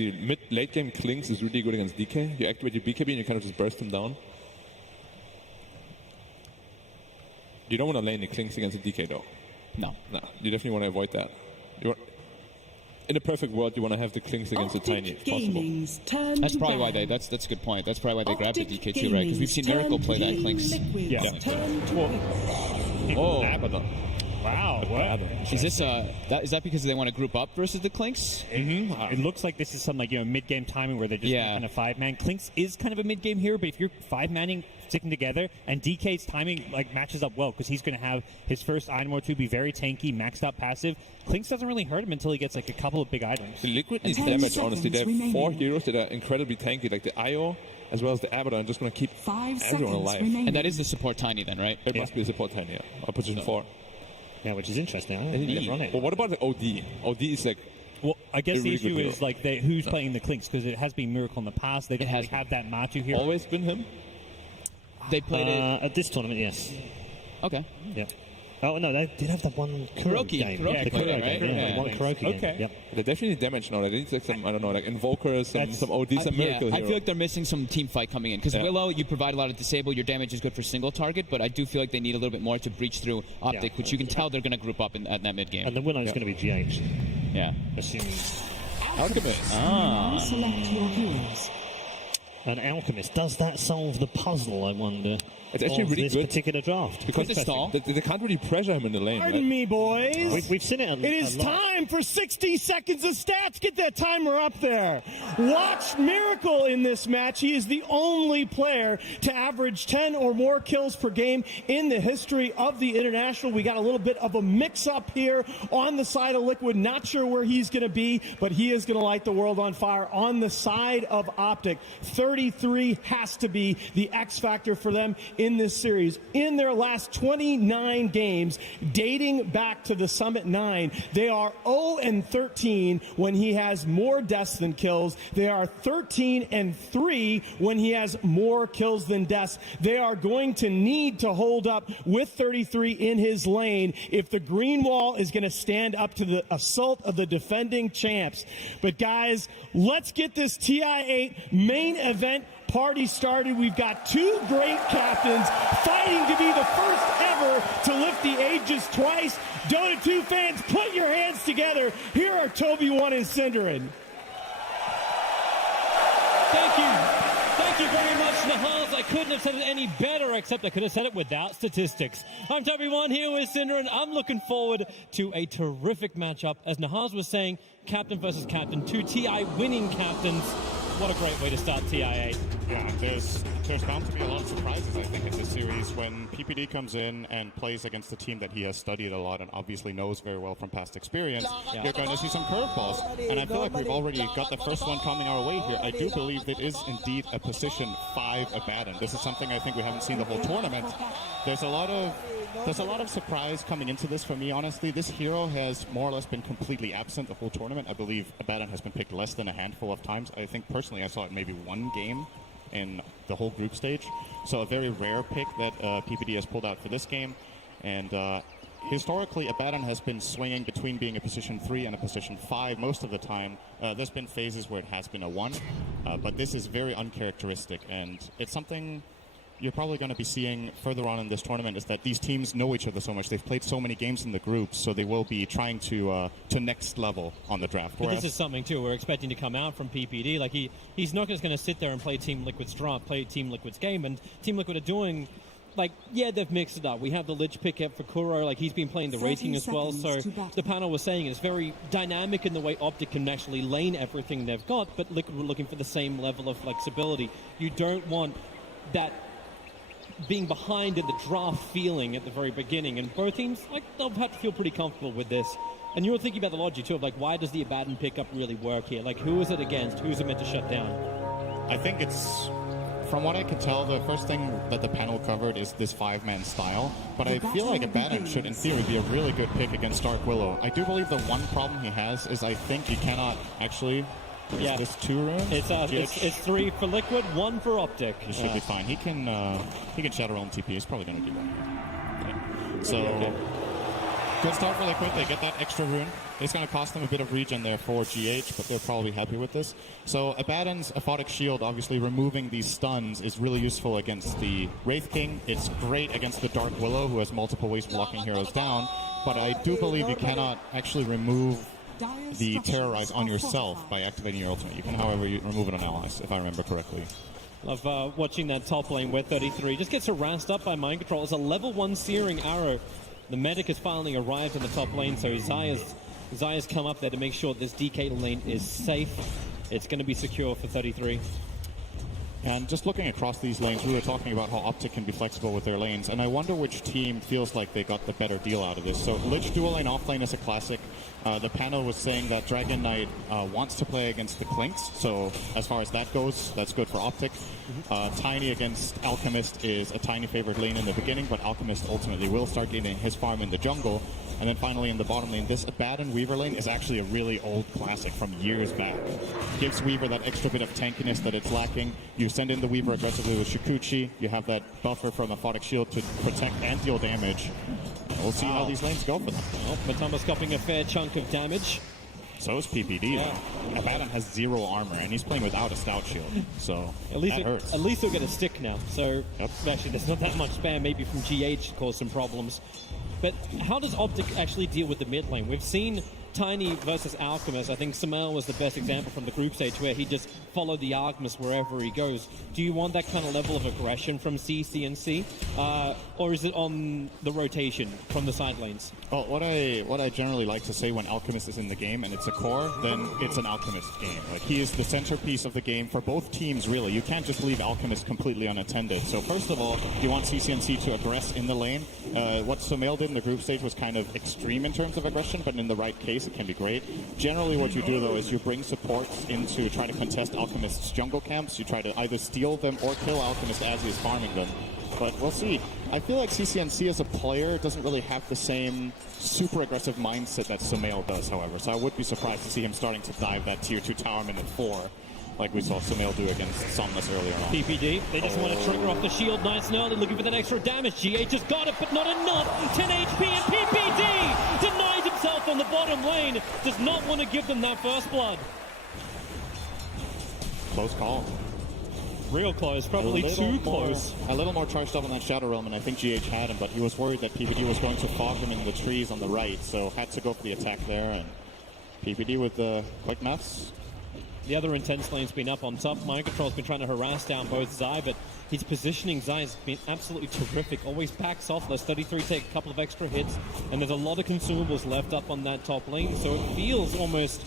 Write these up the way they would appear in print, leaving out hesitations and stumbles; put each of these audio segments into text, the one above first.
Late game Clinks is really good against DK. You activate your BKB and you kind of just burst him down. You don't want to lane the Clinks against the DK though. No. No, you definitely want to avoid that. In a perfect world, you want to have the Clinks against the Tiny if possible. That's probably why they. That's a good point. That's probably why they grabbed the DK too, right? Because we've seen Miracle play that Clinks. Yeah. Oh, Abaddon. Wow. What? Is this is that because they want to group up versus the Clinks? It looks like this is some mid-game timing where they're just kind of 5-man. Clinks is kind of a mid-game hero, but if you're 5-manning, sticking together, and DK's timing matches up well because he's going to have his first item or two be very tanky, maxed out passive. Clinks doesn't really hurt him until he gets a couple of big items. The Liquid needs damage, honestly. They have 4 heroes that are incredibly tanky, like the IO as well as the Abaddon, just going to keep everyone alive. And that is the support Tiny then, right? It must be a support Tiny, yeah. Or position 4. Yeah, which is interesting. I didn't run it. But what about the OD? OD is like... Well, I guess the issue is who's playing the Clinks, because it has been Miracle in the past. They don't really have that Matu hero. Always been him? They played it... At this tournament, yes. Okay. Yeah. Oh, no, they did have the one Kuroki game. Kuroki, the Kuroki game, right? yeah. One Kuroki game. Okay. Yep. They definitely need damage now. They need some, I don't know, like Invokers, some OD, some Miracle I hero. feel like they're missing some team fight coming in. Because Willow, you provide a lot of disable, your damage is good for single target, but I do feel like they need a little bit more to breach through Optic, which you can tell they're going to group up at that mid game. And the winner is going to be GH. Yeah. Assuming. Alchemist. Select your heroes. An Alchemist. Does that solve the puzzle, I wonder? It's actually really this good particular draft. because they can't really pressure him in the lane. Pardon me, boys. We've seen it. It is time for 60 seconds of stats. Get that timer up there. Watch Miracle in this match. He is the only player to average 10 or more kills per game in the history of the International. We got a little bit of a mix-up here on the side of Liquid. Not sure where he's going to be, but he is going to light the world on fire. On the side of Optic, 33 has to be the X factor for them in this series. In their last 29 games, dating back to the Summit 9, they are 0-13 when he has more deaths than kills. They are 13-3 when he has more kills than deaths. They are going to need to hold up with 33 in his lane if the green wall is going to stand up to the assault of the defending champs. But guys, let's get this TI8 main event party started. We've got 2 great captains fighting to be the first ever to lift the Aegis twice. Dota 2 fans, put your hands together. Here are Toby1 and Cinderin. Thank you. Thank you very much, Nahaz. I couldn't have said it any better, except I could have said it without statistics. I'm Toby1 here with Cinderin. I'm looking forward to a terrific matchup. As Nahaz was saying, captain versus captain, 2 TI winning captains. What a great way to start TI8. Yeah, there's bound to be a lot of surprises, I think, in this series when PPD comes in and plays against a team that he has studied a lot and obviously knows very well from past experience. You're going to see some curveballs, and I feel like we've already got the first one coming our way here. I do believe it is indeed a position 5 Abaddon. This is something I think we haven't seen the whole tournament. There's a lot of surprise coming into this for me, honestly. This hero has more or less been completely absent the whole tournament. I believe Abaddon has been picked less than a handful of times. I think personally I saw it maybe 1 game in the whole group stage. So a very rare pick that PPD has pulled out for this game. And historically, Abaddon has been swinging between being a position 3 and a position 5 most of the time. There's been phases where it has been a 1, but this is very uncharacteristic, and it's something you're probably going to be seeing further on in this tournament, is that these teams know each other so much. They've played so many games in the groups, so they will be trying to next level on the draft. But this is something, too, we're expecting to come out from PPD. Like, he's not just going to sit there and play Team Liquid's draft, play Team Liquid's game, and Team Liquid are doing... Like, yeah, they've mixed it up. We have the Lich pick up for Kuro. Like, he's been playing the rating as well. So the panel was saying it's very dynamic in the way Optic can actually lane everything they've got, but Liquid were looking for the same level of flexibility. You don't want that being behind in the draft feeling at the very beginning. And both teams, like, they'll have to feel pretty comfortable with this. And you were thinking about the logic, too, of, like, why does the Abaddon pickup really work here? Like, who is it against? Who is it meant to shut down? I think it's... From what I can tell, the first thing that the panel covered is this 5-man style, but I feel like Abaddon should, in theory, be a really good pick against Dark Willow. I do believe the one problem he has is I think you cannot actually... Is this 2 runes? It's 3 for Liquid, 1 for Optic. He should be fine. He can Shadow Realm TP. He's probably going to do that. Okay. So... Good start for Liquid. They get that extra rune. It's going to cost them a bit of regen there for GH, but they're probably happy with this. So Abaddon's Aphotic Shield, obviously removing these stuns, is really useful against the Wraith King. It's great against the Dark Willow, who has multiple ways of locking heroes down. But I do believe you cannot actually remove the Terrorize on yourself by activating your ultimate. You can, however, remove it on allies, if I remember correctly. Love watching that top lane where 33 just gets harassed up by Mind Control. It's a level 1 Searing Arrow. The medic has finally arrived in the top lane, so Zaya's come up there to make sure this DK lane is safe. It's going to be secure for 33. And just looking across these lanes, we were talking about how OPTIC can be flexible with their lanes, and I wonder which team feels like they got the better deal out of this. So Lich dual lane off lane is a classic. The panel was saying that Dragon Knight wants to play against the Clinks, so as far as that goes, that's good for OPTIC. Tiny against Alchemist is a Tiny favored lane in the beginning, but Alchemist ultimately will start getting his farm in the jungle. And then finally in the bottom lane, this Abaddon Weaver lane is actually a really old classic from years back. Gives Weaver that extra bit of tankiness that it's lacking. You send in the Weaver aggressively with Shukuchi. You have that buffer from Aphotic Shield to protect and deal damage. We'll see how these lanes go for them. Well, Matumba's copying a fair chunk of damage. So is PPD. Yeah. Abaddon has 0 armor, and he's playing without a Stout Shield. So that hurts. At least he'll get a stick now. So actually, there's not that much spam. Maybe from GH cause some problems. But how does OPTIC actually deal with the mid lane? We've seen Tiny versus Alchemist. I think Sumail was the best example from the group stage where he just followed the Alchemist wherever he goes. Do you want that kind of level of aggression from CCNC? Or is it on the rotation from the side lanes? Well, what I generally like to say when Alchemist is in the game and it's a core, then it's an Alchemist game. Like, he is the centerpiece of the game for both teams, really. You can't just leave Alchemist completely unattended. So first of all, you want CCNC to aggress in the lane. What Sumail did in the group stage was kind of extreme in terms of aggression, but in the right case, it can be great. Generally, what you do, though, is you bring supports in to try to contest Alchemist's jungle camps. You try to either steal them or kill Alchemist as he is farming them. But we'll see. I feel like CCNC as a player doesn't really have the same super aggressive mindset that Sumail does, however. So I would be surprised to see him starting to dive that tier 2 tower minute 4. Like we saw Sumail do against Somnus earlier on. PPD, they just want to trigger off the shield nice and early, looking for that extra damage. GH has got it, but not enough. 10 HP, and PPD denies himself on the bottom lane. Does not want to give them that first blood. Close call. Real close, probably too close. A little more charged up on that Shadow Realm, and I think GH had him, but he was worried that PPD was going to fog him in the trees on the right, so had to go for the attack there, and PPD with the quick maths. The other intense lane's been up on top. Mind Control's been trying to harass down both Zai, but his positioning, Zai's been absolutely terrific. Always backs off. Those 33 take a couple of extra hits, and there's a lot of consumables left up on that top lane, so it feels almost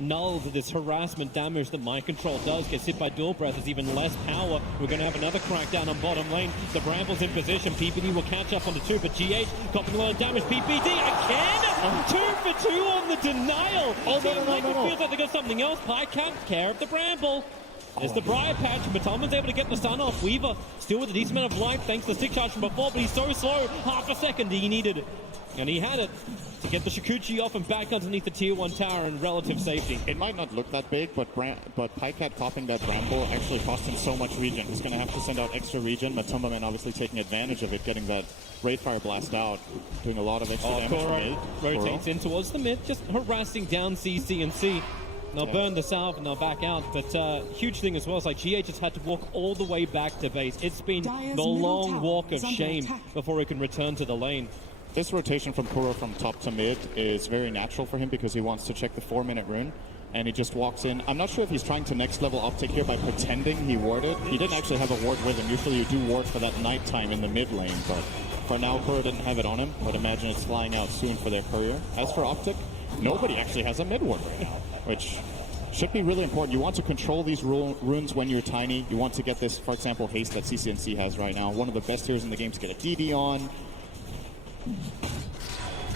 null to this harassment damage that Mind Control does. Gets hit by Dual Breath, there's even less power. We're going to have another crackdown on bottom lane. The Bramble's in position. PPD will catch up on the 2, but GH copying a lot of damage. PPD again! 2 for 2 on the denial. No. Feels like they got something else. Pie can't care of the Bramble. There's the Briar Patch. Matumba's able to get the stun off. Weaver still with a decent amount of life thanks to the stick charge from before, but he's so slow. Half a second he needed it. And he had it to get the Shukuchi off and back underneath the tier 1 tower in relative safety. It might not look that big, but Pycat popping that Bramble actually cost him so much regen. He's going to have to send out extra regen. Matumba Man obviously taking advantage of it, getting that Wraithfire Blast out, doing a lot of extra damage from mid. Rotates in towards the mid, just harassing down CCNC. They'll burn the salve and they'll back out, but huge thing as well is like GH has had to walk all the way back to base. It's been the long walk of shame before he can return to the lane. This rotation from Kuro from top to mid is very natural for him because he wants to check the 4-minute rune, and he just walks in. I'm not sure if he's trying to next level OPTIC here by pretending he warded. He didn't actually have a ward with him. Usually you do ward for that nighttime in the mid lane, but for now Kuro didn't have it on him, but imagine it's flying out soon for their courier. As for OPTIC, nobody actually has a mid ward right now, which should be really important. You want to control these runes when you're Tiny. You want to get this, for example, haste that CCNC has right now. One of the best heroes in the game to get a DD on.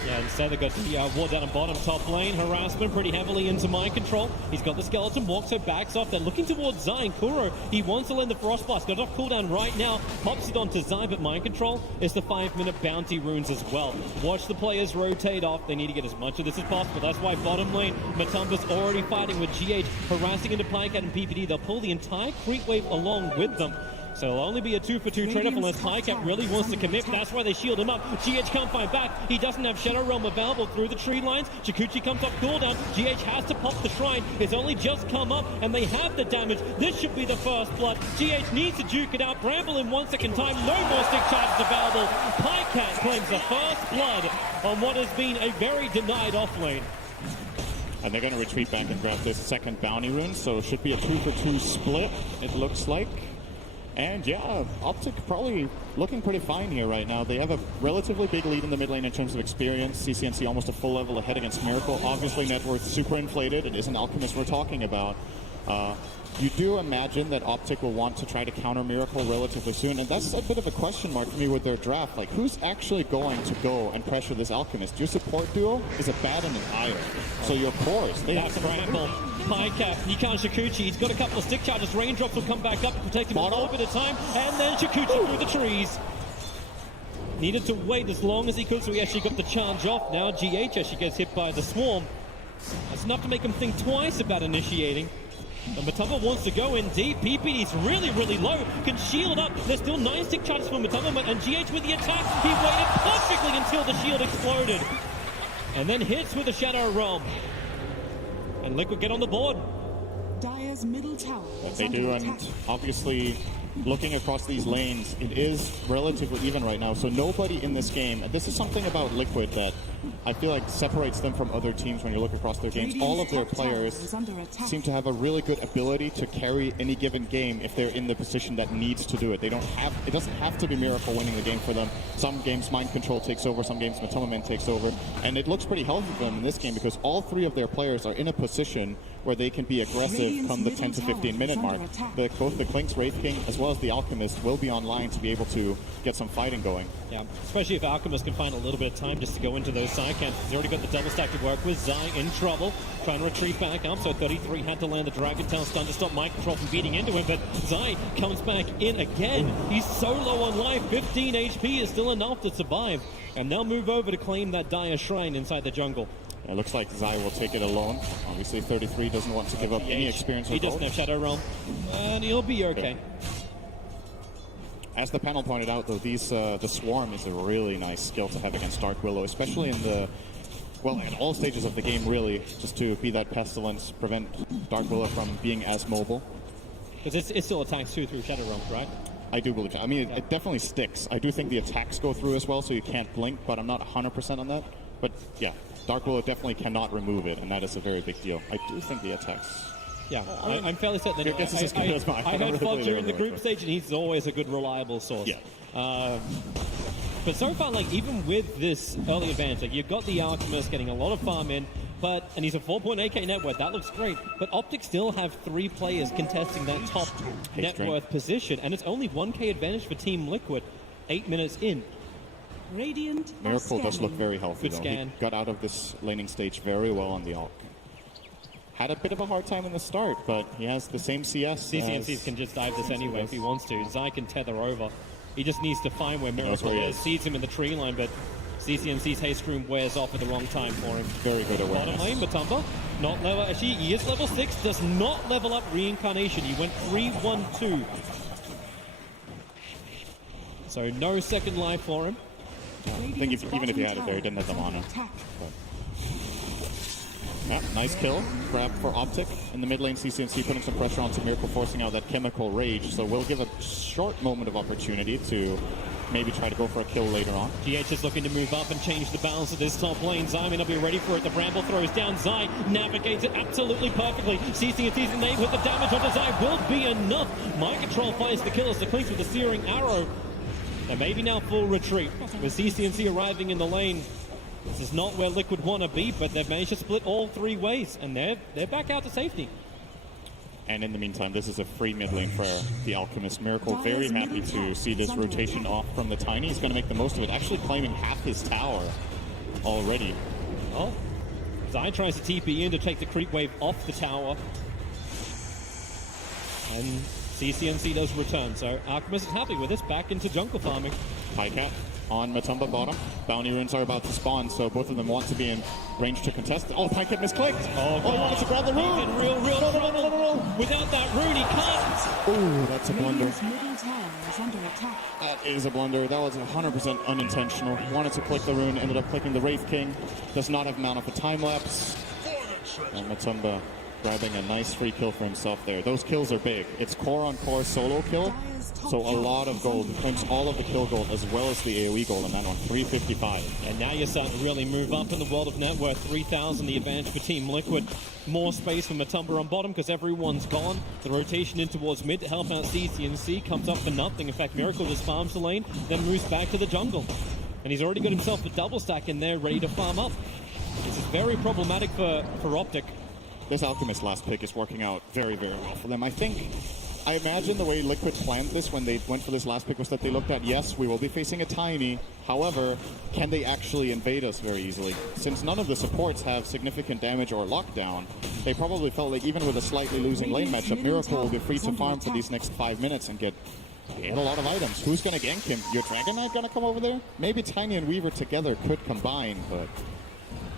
Yeah, instead they got the ward down on bottom top lane. Harassment pretty heavily into Mind Control. He's got the skeleton walk, so backs off. They're looking towards Zai and Kuro. He wants to land the Frost Blast. Got it off cooldown right now. Pops it onto Zai, but Mind Control is the 5-minute bounty runes as well. Watch the players rotate off. They need to get as much of this as possible. That's why bottom lane, Matumba's already fighting with GH, harassing into Pycat and PPD. They'll pull the entire creep wave along with them. So it'll only be a 2-for-2 trade-off unless Tycat really wants to commit. That's why they shield him up. GH can't fight back. He doesn't have Shadow Realm available through the tree lines. Chikuchi comes up cooldown. GH has to pop the shrine. It's only just come up, and they have the damage. This should be the first blood. GH needs to duke it out. Bramble in 1 second time. No more stick charges available. Tycat claims the first blood on what has been a very denied offlane. And they're going to retreat back and grab this second bounty rune, so it should be a 2-for-2 split, it looks like. And yeah, OPTIC probably looking pretty fine here right now. They have a relatively big lead in the mid lane in terms of experience. CCNC almost a full level ahead against Miracle. Obviously net worth super inflated. It is an Alchemist we're talking about. You do imagine that OPTIC will want to try to counter Miracle relatively soon, and that's a bit of a question mark for me with their draft. Like, who's actually going to go and pressure this Alchemist? Your support duo is a Bat and an Io. So your cores, they have That's some Bramble. Pycat, Nikan Shikuchi, he's got a couple of stick charges. Raindrops will come back up and protect him a little bit of time, and then Shikuchi through the trees. Needed to wait as long as he could, so he actually got the charge off. Now GH actually gets hit by the swarm. That's enough to make him think twice about initiating. And Matumba wants to go in deep. PPD's really, really low. Can shield up. There's still 9 stick charges for Matumba, and GH with the attack. He waited perfectly until the shield exploded. And then hits with the Shadow Realm. And Liquid get on the board. Dire's middle tower is They under do, attack. and obviously looking across these lanes, it is relatively even right now. So nobody in this game, this is something about Liquid that I feel like separates them from other teams when you look across their games. All of their players seem to have a really good ability to carry any given game if they're in the position that needs to do it. They don't have, it doesn't have to be Miracle winning the game for them. Some games Mind Control takes over, some games Matumba takes over, and it looks pretty healthy for them in this game because all 3 of their players are in a position where they can be aggressive come the 10 to 15 minute mark. Both the Clinkz, Wraith King, as well as the Alchemist will be online to be able to get some fighting going. Yeah, especially if Alchemist can find a little bit of time just to go into those side camps. He's already got the double stack to work with. Zai in trouble, trying to retreat back up. So 33 had to land the Dragon Tail stun to stop Mind Control from beating into him. But Zai comes back in again. He's so low on life. 15 HP is still enough to survive. And they'll move over to claim that Dire Shrine inside the jungle. It looks like Zai will take it alone. Obviously 33 doesn't want to give up any experience. He doesn't have Shadow Realm. And he'll be okay. As the panel pointed out, though, the Swarm is a really nice skill to have against Dark Willow, especially in the, well, in all stages of the game, really, just to be that pestilence, prevent Dark Willow from being as mobile. Because it still attacks too through Shadow Realm, right? I do believe that. I mean, it definitely sticks. I do think the attacks go through as well, so you can't blink, but I'm not 100% on that. But yeah, Dark Willow definitely cannot remove it, and that is a very big deal. I do think the attacks... Yeah, I'm fairly certain that I heard Fog during the group stage, and he's always a good, reliable source. Yeah. But so far, like, even with this early advantage, like, you've got the Alchemist getting a lot of farm in, and he's a 4.8k net worth. That looks great. But OPTIC still have 3 players contesting that top net worth position, and it's only 1k advantage for Team Liquid 8 minutes in. Radiant Miracle does look very healthy, Good though. scan. He got out of this laning stage very well on the Alch. Had a bit of a hard time in the start, but he has the same CS. CCNCs can just dive this anyway if he wants to. Zai can tether over. He just needs to find where Miracle is. Sees him in the tree line, but CCNC's haste room wears off at the wrong time for him. Very good awareness. Bottom lane, Matumba, not level. Actually, he is level 6, does not level up Reincarnation. He went 3-1-2. So no second life for him. I think even if he had it there, he didn't have the mana. Yeah, nice kill. Grab for OPTIC. In the mid lane, CCNC putting some pressure onto Miracle, forcing out that Chemical Rage. So we'll give a short moment of opportunity to maybe try to go for a kill later on. GH is looking to move up and change the balance of this top lane. Zai may not be ready for it. The Bramble throws down. Zai navigates it absolutely perfectly. CCNC's name with the damage onto Zai will be enough. Mind Control finds the kill as the Clinkz with the Searing Arrow. And maybe now full retreat. With CCNC arriving in the lane. This is not where Liquid want to be, but they've managed to split all 3 ways, and they're back out to safety. And in the meantime, this is a free mid lane for the Alchemist. Miracle very happy to see this rotation off from the Tiny. He's going to make the most of it, actually claiming half his tower already. Oh, Zai tries to TP in to take the creep wave off the tower. And CCNC does return, so Alchemist is happy with this, back into jungle farming. Pycat on Matumba bottom. Bounty runes are about to spawn, so both of them want to be in range to contest. Oh, Pycat misclicked. Oh, he wanted to grab the rune. He's in real trouble. Without that rune, he can't. Oh, that's a blunder. Radiant's middle tower is under attack. That is a blunder. That was 100% unintentional. Wanted to click the rune, ended up clicking the Wraith King. Does not have mana for time lapse. And Matumba grabbing a nice free kill for himself there. Those kills are big. It's core on core solo kill, so a lot of gold. He claims all of the kill gold as well as the AoE gold on that one, 355. And now you're starting to really move up in the world of net worth. 3,000 the advantage for Team Liquid. More space for Matumba on bottom because everyone's gone. The rotation in towards mid to help out CCNC comes up for nothing. In fact, Miracle just farms the lane, then moves back to the jungle. And he's already got himself a double stack in there ready to farm up. This is very problematic for OPTIC. This Alchemist last pick is working out very, very well for them. I imagine the way Liquid planned this when they went for this last pick was that they looked at, yes, we will be facing a Tiny. However, can they actually invade us very easily? Since none of the supports have significant damage or lockdown, they probably felt like even with a slightly losing lane matchup, Miracle will be free to farm for these next 5 minutes and get a lot of items. Who's going to gank him? Your Dragon Knight going to come over there? Maybe Tiny and Weaver together could combine, but...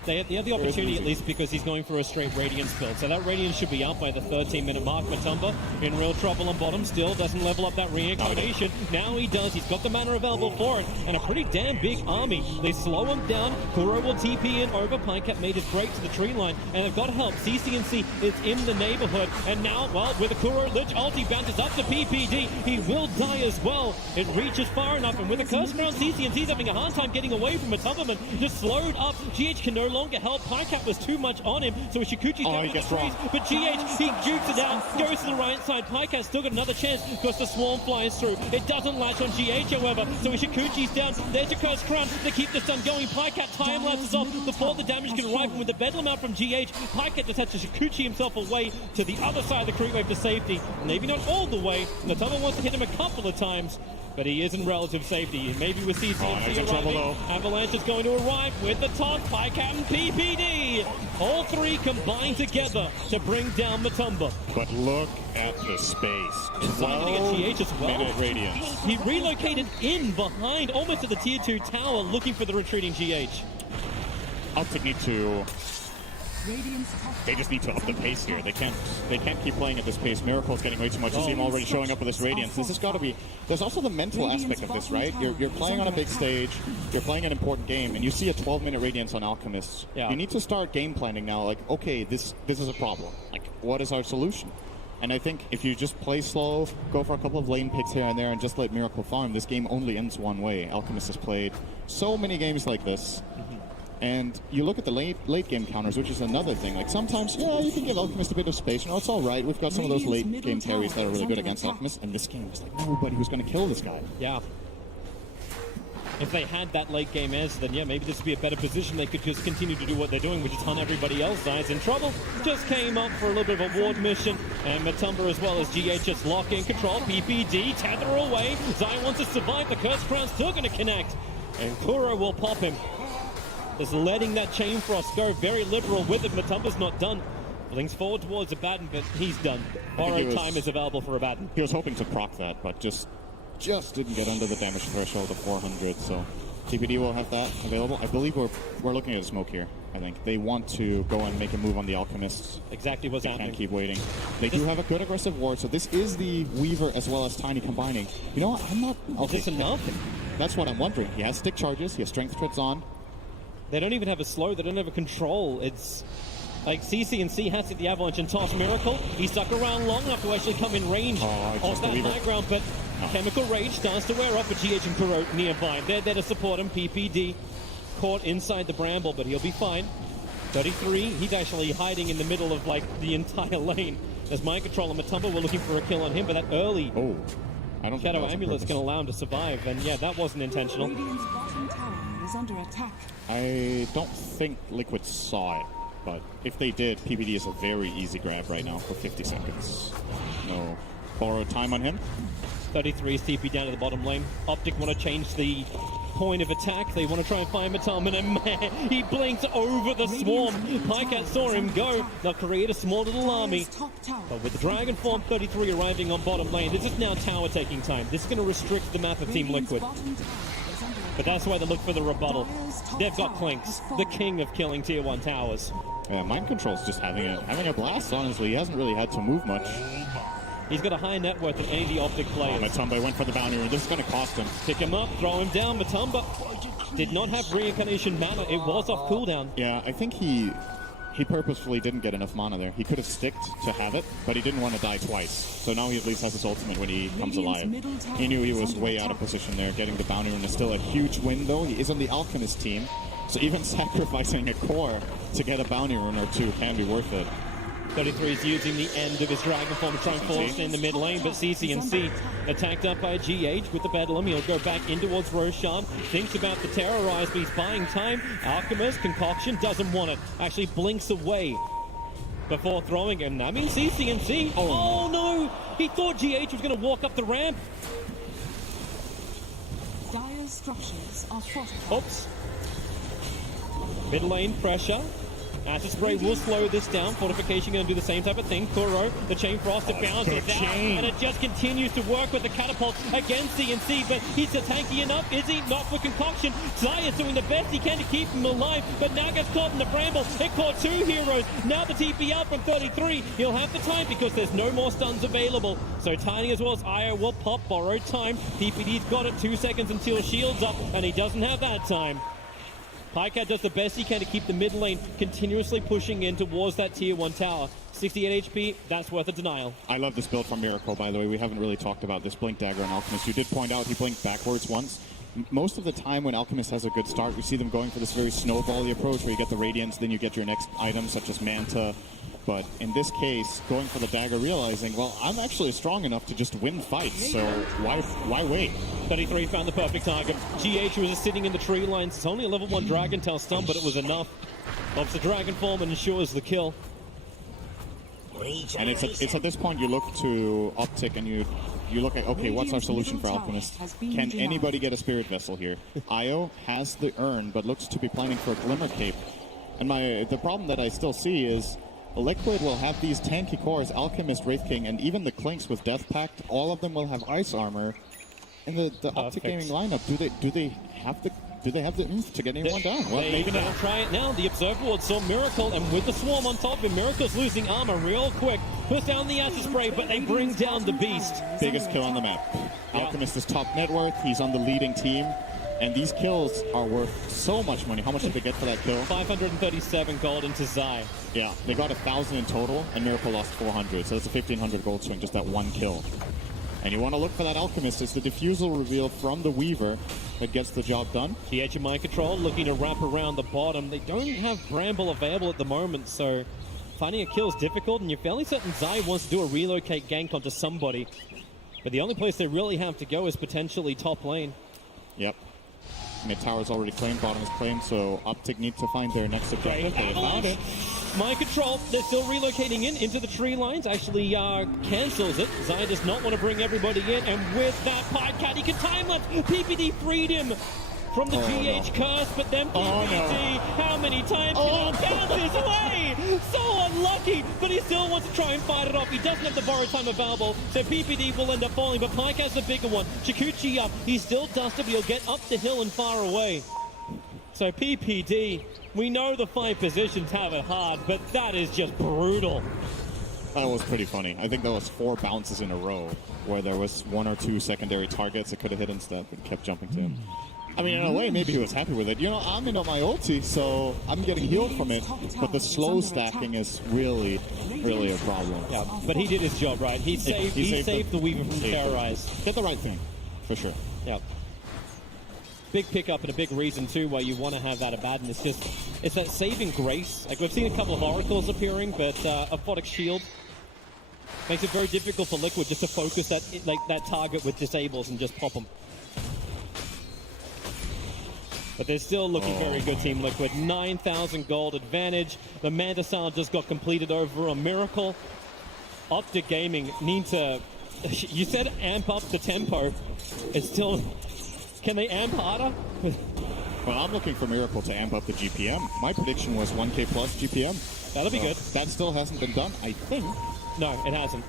They have the opportunity at least because he's going for a straight Radiance build. So that Radiance should be out by the 13-minute mark. Matumba in real trouble on bottom still. Doesn't level up that reincarnation. Now he does. He's got the mana available for it. And a pretty damn big army. They slow him down. Kuro will TP in over. Pycat made his break to the tree line. And they've got help. CCNC is in the neighborhood. And now, well, with a Kuro Lich ulti bounces up to PPD. He will die as well. It reaches far enough. And with a Curse Crown, CCNC's having a hard time getting away from Matumba. Just slowed up. GH can no longer help. Pycat was too much on him, so Ishikuchi's down with the trees. But GH, he jukes it out, goes to the right side. Pycat's still got another chance because the swarm flies through. It doesn't latch on GH, however, so Ishikuchi's down. There's a Curse Crown to keep the stun going. Pycat time lapses off before the damage can arrive. And with the Bedlam out from GH, Pycat just had to Ishikuchi himself away to the other side of the creep wave to safety. Maybe not all the way. Natama wants to hit him a couple of times, but he is in relative safety. And maybe with CCNC arriving, Avalanche is going to arrive with the top. Pycat and PPD. All three combine together to bring down Matumba. But look at the space. It's not going to get GH as well. Minute Radiance. He relocated in behind, almost to the tier 2 tower, looking for the retreating GH. OPTIC need to... They just need to up the pace here. They can't keep playing at this pace. Miracle's getting way too much. You see him already showing up with this Radiance. This has got to be... There's also the mental aspect of this, right? You're playing on a big stage. You're playing an important game, and you see a 12-minute Radiance on Alchemists. Yeah. You need to start game planning now. Like, okay, this is a problem. Like, what is our solution? And I think if you just play slow, go for a couple of lane picks here and there, and just let Miracle farm, this game only ends one way. Alchemist has played so many games like this. And you look at the late game counters, which is another thing. Like sometimes, yeah, you can give Alchemist a bit of space. You know, it's all right. We've got some of those late game carries that are really good against Alchemist. And this game is like nobody who's going to kill this guy. Yeah. If they had that late game edge, then yeah, maybe this would be a better position. They could just continue to do what they're doing, which is hunt everybody else. Zai's in trouble. Just came up for a little bit of a ward mission. And Matumba as well as GH just lock in control. PPD, tether away. Zai wants to survive. The Curse Crown's still going to connect. And Kuro will pop him. Just letting that Chain Frost go, very liberal with it. Matumba's not done. Links forward towards Abaddon, but he's done. Borrowed time is available for Abaddon. He was hoping to proc that, but just didn't get under the damage threshold of 400, so TPD will have that available. I believe we're looking at a smoke here, I think. They want to go and make a move on the Alchemists. Exactly what's happening. Can't keep waiting. They do have a good aggressive ward, so this is the Weaver as well as Tiny combining. You know what? I'm not... Okay. Is this enough? That's what I'm wondering. He has stick charges, he has strength treads on. They don't even have a slow, they don't have a control. It's like CCNC has hit the Avalanche and toss Miracle. He stuck around long enough to actually come in range of that high ground, but Chemical Rage starts to wear off with GH and Kuro nearby. They're there to support him. PPD caught inside the bramble, but he'll be fine. 33, he's actually hiding in the middle of like the entire lane. There's Mind Control and Matumba were looking for a kill on him, but that early I don't Shadow Amulet's going to allow him to survive, and yeah, that wasn't intentional. Radiant's bottom tower is under attack. I don't think Liquid saw it, but if they did, PPD is a very easy grab right now for 50 seconds. No borrowed time on him. 33 is TP down to the bottom lane. OPTIC want to change the point of attack. They want to try and find Matumba, and man, he blinks over the swarm. Pycat saw him go. They'll create a small little army. But with the Dragon Form 33 arriving on bottom lane, this is now tower taking time. This is going to restrict the map of Team Liquid. Bottom tower is under attack. But that's why they look for the rebuttal. They've got Clinks, the king of killing Tier 1 towers. Yeah, Mind Control's just having a blast, honestly. He hasn't really had to move much. He's got a higher net worth than any of the Optic players. Matumba went for the bounty, and this is going to cost him. Pick him up, throw him down. Matumba did not have reincarnation mana. It was off cooldown. Yeah, I think he purposefully didn't get enough mana there. He could have sticked to have it, but he didn't want to die twice. So now he at least has his ultimate when he comes alive. He knew he was way out of position there. Getting the bounty rune is still a huge win, though. He is on the Alchemist team, so even sacrificing a core to get a bounty rune or two can be worth it. 33 is using the end of his Dragon Form to try and force in the mid lane, but CCNC attacked up by GH with the Bedlam. He'll go back in towards Roshan, thinks about the Terrorize, but he's buying time. Alchemist, Concoction, doesn't want it. Actually blinks away before throwing him. I mean, CCNC, oh no! He thought GH was going to walk up the ramp. Dire's structures are fortified. Oops. Mid lane pressure. Acid Spray will slow this down. Fortification going to do the same type of thing. Kuro, the Chain Frost, it bounces out. And it just continues to work with the catapult against CNC. But he's tanky enough, is he? Not for Concoction. Zaya's doing the best he can to keep him alive. But now gets caught in the bramble. It caught two heroes. Now the TP out from 33. He'll have the time because there's no more stuns available. So Tiny as well as Io will pop. Borrowed time. PPD's got it. 2 seconds until shield's up. And he doesn't have that time. Pycat does the best he can to keep the mid lane continuously pushing in towards that Tier 1 tower. 68 HP, that's worth a denial. I love this build from Miracle, by the way. We haven't really talked about this Blink Dagger on Alchemist. You did point out he blinked backwards once. Most of the time when Alchemist has a good start, we see them going for this very snowbally approach where you get the Radiance, then you get your next item such as Manta. But in this case, going for the dagger, realizing, well, I'm actually strong enough to just win fights, so why wait? 33 found the perfect target. GH was just sitting in the tree lines. It's only a level 1 Dragon Tail stun, but it was enough. Pops the Dragon Form and ensures the kill. And it's at this point you look to OPTIC and you look at, okay, what's our solution for Alchemist? Can anybody get a Spirit Vessel here? Io has the urn, but looks to be planning for a Glimmer Cape. And the problem that I still see is Liquid will have these tanky cores, Alchemist, Wraith King, and even the Clinks with Death Pact. All of them will have ice armor. And the OPTIC Gaming lineup, do they have the oomph to get anyone down? Well, maybe not. Try it now. The Observer Ward saw Miracle, and with the Swarm on top of him, Miracle's losing armor real quick. Puts down the Acid Spray, but they bring down the Beast. Biggest kill on the map. Alchemist is top net worth. He's on the leading team. And these kills are worth so much money. How much did they get for that kill? 537 gold into Zai. Yeah, they got 1,000 in total, and Miracle lost 400. So that's a 1,500 gold swing, just that one kill. And you want to look for that Alchemist. It's the Diffusal reveal from the Weaver that gets the job done. GH and Mind Control looking to wrap around the bottom. They don't have Bramble available at the moment, so finding a kill is difficult, and you're fairly certain Zai wants to do a relocate gank onto somebody. But the only place they really have to go is potentially top lane. Yep. Mid tower's already claimed, bottom is claimed, so OPTIC need to find their next objective. They found it. Mind Control, they're still relocating into the tree lines, actually cancels it. Zai does not want to bring everybody in, and with that Pycat, he can time lapse. PPD freed him from the GH curse, but then PPD, how many times can he bounce his way? So unlucky, but he still wants to try and fight it off. He doesn't have the borrowed time available, so PPD will end up falling, but Pycat's the bigger one. Chikuchi up, he's still dusted, but he'll get up the hill and far away. So PPD, we know the 5 positions have it hard, but that is just brutal. That was pretty funny. I think there was 4 bounces in a row where there was 1 or 2 secondary targets that could have hit instead, but kept jumping to him. I mean, in a way, maybe he was happy with it. You know, I'm into my ulti, so I'm getting healed from it, but the slow stacking is really, really a problem. Yeah, but he did his job, right? He saved the Weaver from Terrorize. Did the right thing, for sure. Yeah. Big pickup and a big reason, too, why you want to have that Abaddon. It's that saving grace. Like, we've seen a couple of Oracles appearing, but OPTIC Shield makes it very difficult for Liquid just to focus that target with disables and just pop them. But they're still looking very good, Team Liquid. 9,000 gold advantage. The Manta Sound just got completed over a Miracle. OPTIC Gaming need to... You said amp up the tempo. It's still... Can they amp harder? Well, I'm looking for Miracle to amp up the GPM. My prediction was 1k plus GPM. That'll be good. That still hasn't been done, I think. No, it hasn't.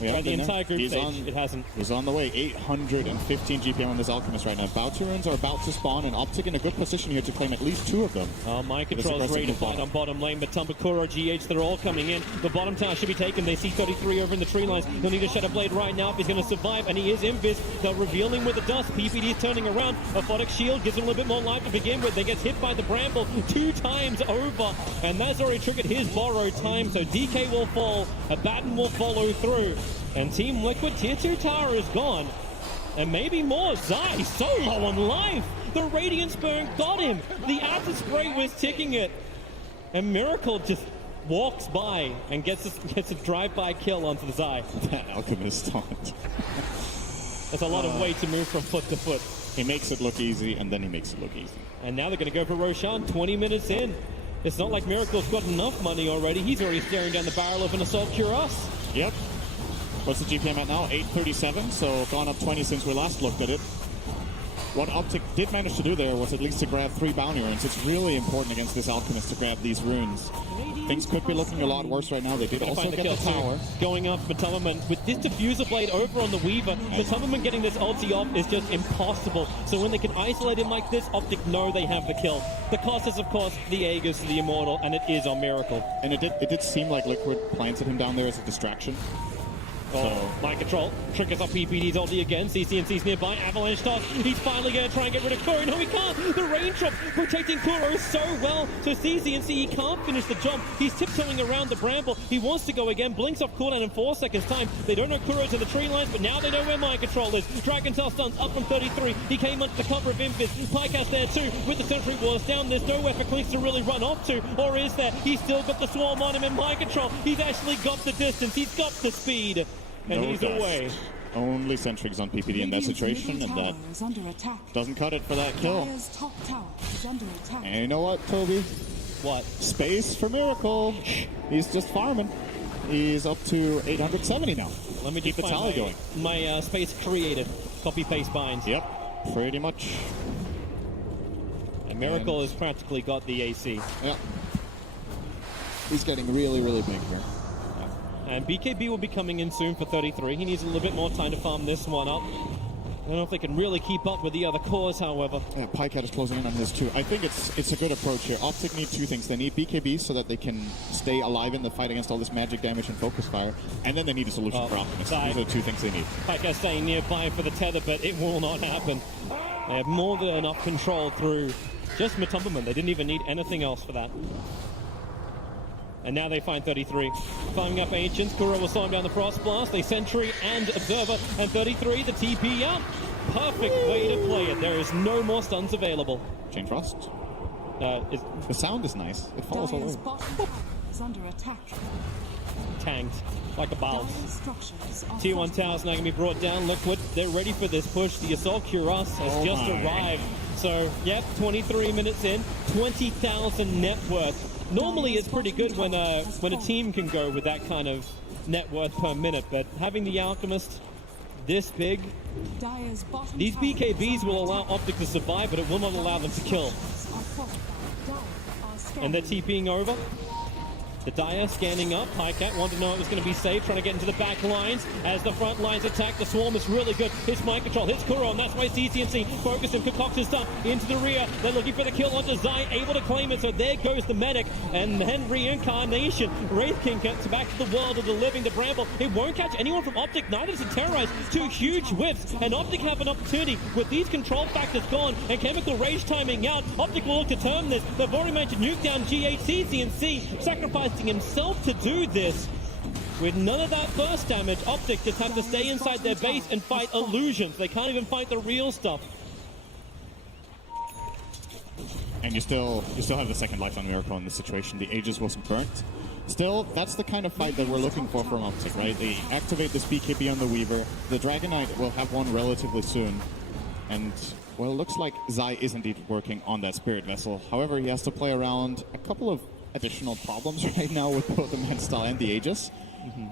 Right, the entire group stage, it hasn't. He's on the way. 815 GPM on this Alchemist right now. Bounty runes are about to spawn, and OPTIC in a good position here to claim at least 2 of them. My control's ready to fight on bottom lane, but Tumbakura, GH, they're all coming in. The bottom tower should be taken. They see 33 over in the tree lines. He'll need a Shadow Blade right now if he's going to survive, and he is invis. They'll reveal him with the dust. PPD is turning around. A Photic shield gives him a little bit more life to begin with. They get hit by the bramble 2 times over, and that's already triggered his borrowed time, so DK will fall. Abaddon will follow through. And Team Liquid, Tier 2 tower is gone. And maybe more. Zai so low on life. The Radiance Burn got him. The Acid Spray was ticking it. And Miracle just walks by and gets a drive-by kill onto the Zai. That Alchemist taunt. That's a lot of weight to move from foot to foot. He makes it look easy, and then he makes it look easy. And now they're going to go for Roshan 20 minutes in. It's not like Miracle's got enough money already. He's already staring down the barrel of an Assault Cuirass. Yep. What's the GPM at now? 837, so gone up 20 since we last looked at it. What OPTIC did manage to do there was at least to grab 3 bounty runes. It's really important against this Alchemist to grab these runes. Things could be looking a lot worse right now. They did also get the tower. Going up Matumberman with this Diffuser Blade over on the Weaver. Matumberman getting this ulti off is just impossible. So when they can isolate him like this, OPTIC know they have the kill. The cost is, of course, the Aegis to the Immortal, and it is on Miracle. And it did seem like Liquid planted him down there as a distraction. Mind control. Triggers up PPD's ulti again. CCNC's nearby. Avalanche toss. He's finally going to try and get rid of Kuro. No, he can't. The raindrop protecting Kuro so well. So CCNC, he can't finish the jump. He's tiptoeing around the bramble. He wants to go again. Blinks off cooldown in 4 seconds time. They don't know Kuro's in the tree lines, but now they know where mind control is. Dragon Tail stuns up from 33. He came under the cover of Invis. Pycast there too. With the Sentry Wars down, there's nowhere for Clinks to really run off to. Or is there? He's still got the swarm on him in mind control. He's actually got the distance. He's got the speed. And he's away. Only Sentry's on PPD in that situation, and that doesn't cut it for that kill. And you know what, Toby? What? Space for Miracle. He's just farming. He's up to 870 now. Let me keep the tally going. My space created. Copy paste binds. Yep, pretty much. And Miracle has practically got the AC. Yep. He's getting really, really big here. And BKB will be coming in soon for 33. He needs a little bit more time to farm this one up. I don't know if they can really keep up with the other cores, however. Yeah, Pycat is closing in on his too. I think it's a good approach here. OPTIC need 2 things. They need BKB so that they can stay alive in the fight against all this magic damage and focus fire. And then they need a solution for Optimus. These are the 2 things they need. Pycat staying nearby for the tether, but it will not happen. They have more than enough control through just Matumberman. They didn't even need anything else for that. And now they find 33. Farming up Ancients. Kuro will slow him down the Frost Blast. They Sentry and Observer. And 33, the TP out. Perfect way to play it. There is no more stuns available. Chain Frost. The sound is nice. It falls all over. Is under attack. Tanked like a bounce. Tier 1 towers now going to be brought down. Liquid, they're ready for this push. The Assault Cuirass has just arrived. So, yep, 23 minutes in. 20,000 net worth. Normally it's pretty good when a team can go with that kind of net worth per minute, but having the Alchemist this big, these BKBs will allow OPTIC to survive, but it will not allow them to kill. And they're TPing over. The Dire scanning up. Pycat wanted to know it was going to be safe, trying to get into the back lines. As the front lines attack, the Swarm is really good. Hits mind control, hits Kuro, and that's why CCNC focused him. Concoction's done into the rear. They're looking for the kill onto Zai, able to claim it. So there goes the medic. And then Reincarnation. Wraith King gets back to the world of the living. The Bramble, it won't catch anyone from OPTIC. Neither does it Terrorize. 2 huge whiffs. And OPTIC have an opportunity with these control factors gone and Chemical Rage timing out. OPTIC will look to turn this. They've already mentioned nuke down GH. CCNC sacrificing himself to do this. With none of that burst damage, OPTIC just have to stay inside their base and fight illusions. They can't even fight the real stuff. And you still have the second life on Miracle in this situation. The Aegis wasn't burnt. Still, that's the kind of fight that we're looking for from OPTIC, right? They activate this BKB on the Weaver. The Dragon Knight will have one relatively soon. And, well, it looks like Zai is indeed working on that Spirit Vessel. However, he has to play around a couple of additional problems right now with both the Manstall and the Aegis.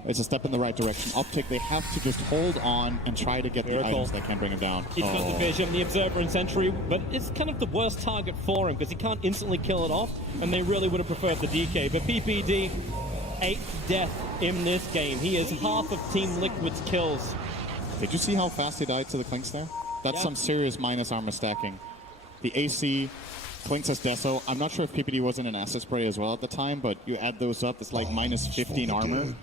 It's a step in the right direction. OPTIC, they have to just hold on and try to get the items that can bring him down. He's got the Vision, the Observer, and Sentry, but it's kind of the worst target for him because he can't instantly kill it off, and they really would have preferred the DK. But PPD, 8th death in this game. He is half of Team Liquid's kills. Did you see how fast he died to the Clinks there? That's some serious minus armor stacking. The AC, Clinks has Deso. I'm not sure if PPD wasn't an acid spray as well at the time, but you add those up, it's like minus 15 armor.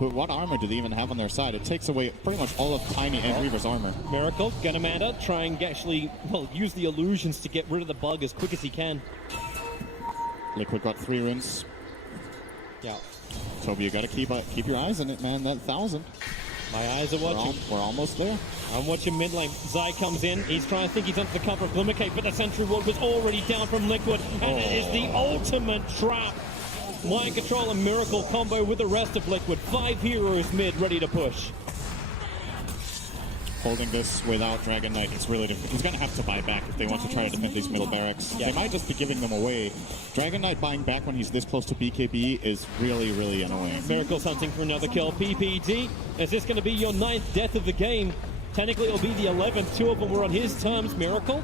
But what armor do they even have on their side? It takes away pretty much all of Tiny and Reaver's armor. Miracle gonna matter. Try and actually, well, use the illusions to get rid of the bug as quick as he can. Liquid got 3 runes. Yeah. Toby, you gotta keep your eyes on it, man. That 1,000. My eyes are watching. We're almost there. I'm watching mid lane. Zai comes in. He's trying to think he's under the cover of Glimmercave, but the Sentry Ward was already down from Liquid, and it is the ultimate trap. Mind Control and Miracle combo with the rest of Liquid. 5 heroes mid, ready to push. Holding this without Dragon Knight, it's really difficult. He's going to have to buy back if they want to try to defend these middle barracks. Yeah. They might just be giving them away. Dragon Knight buying back when he's this close to BKB is really, really annoying. Miracle's hunting for another kill. PPD, is this going to be your 9th death of the game? Technically, it'll be the 11th. 2 of them were on his terms. Miracle,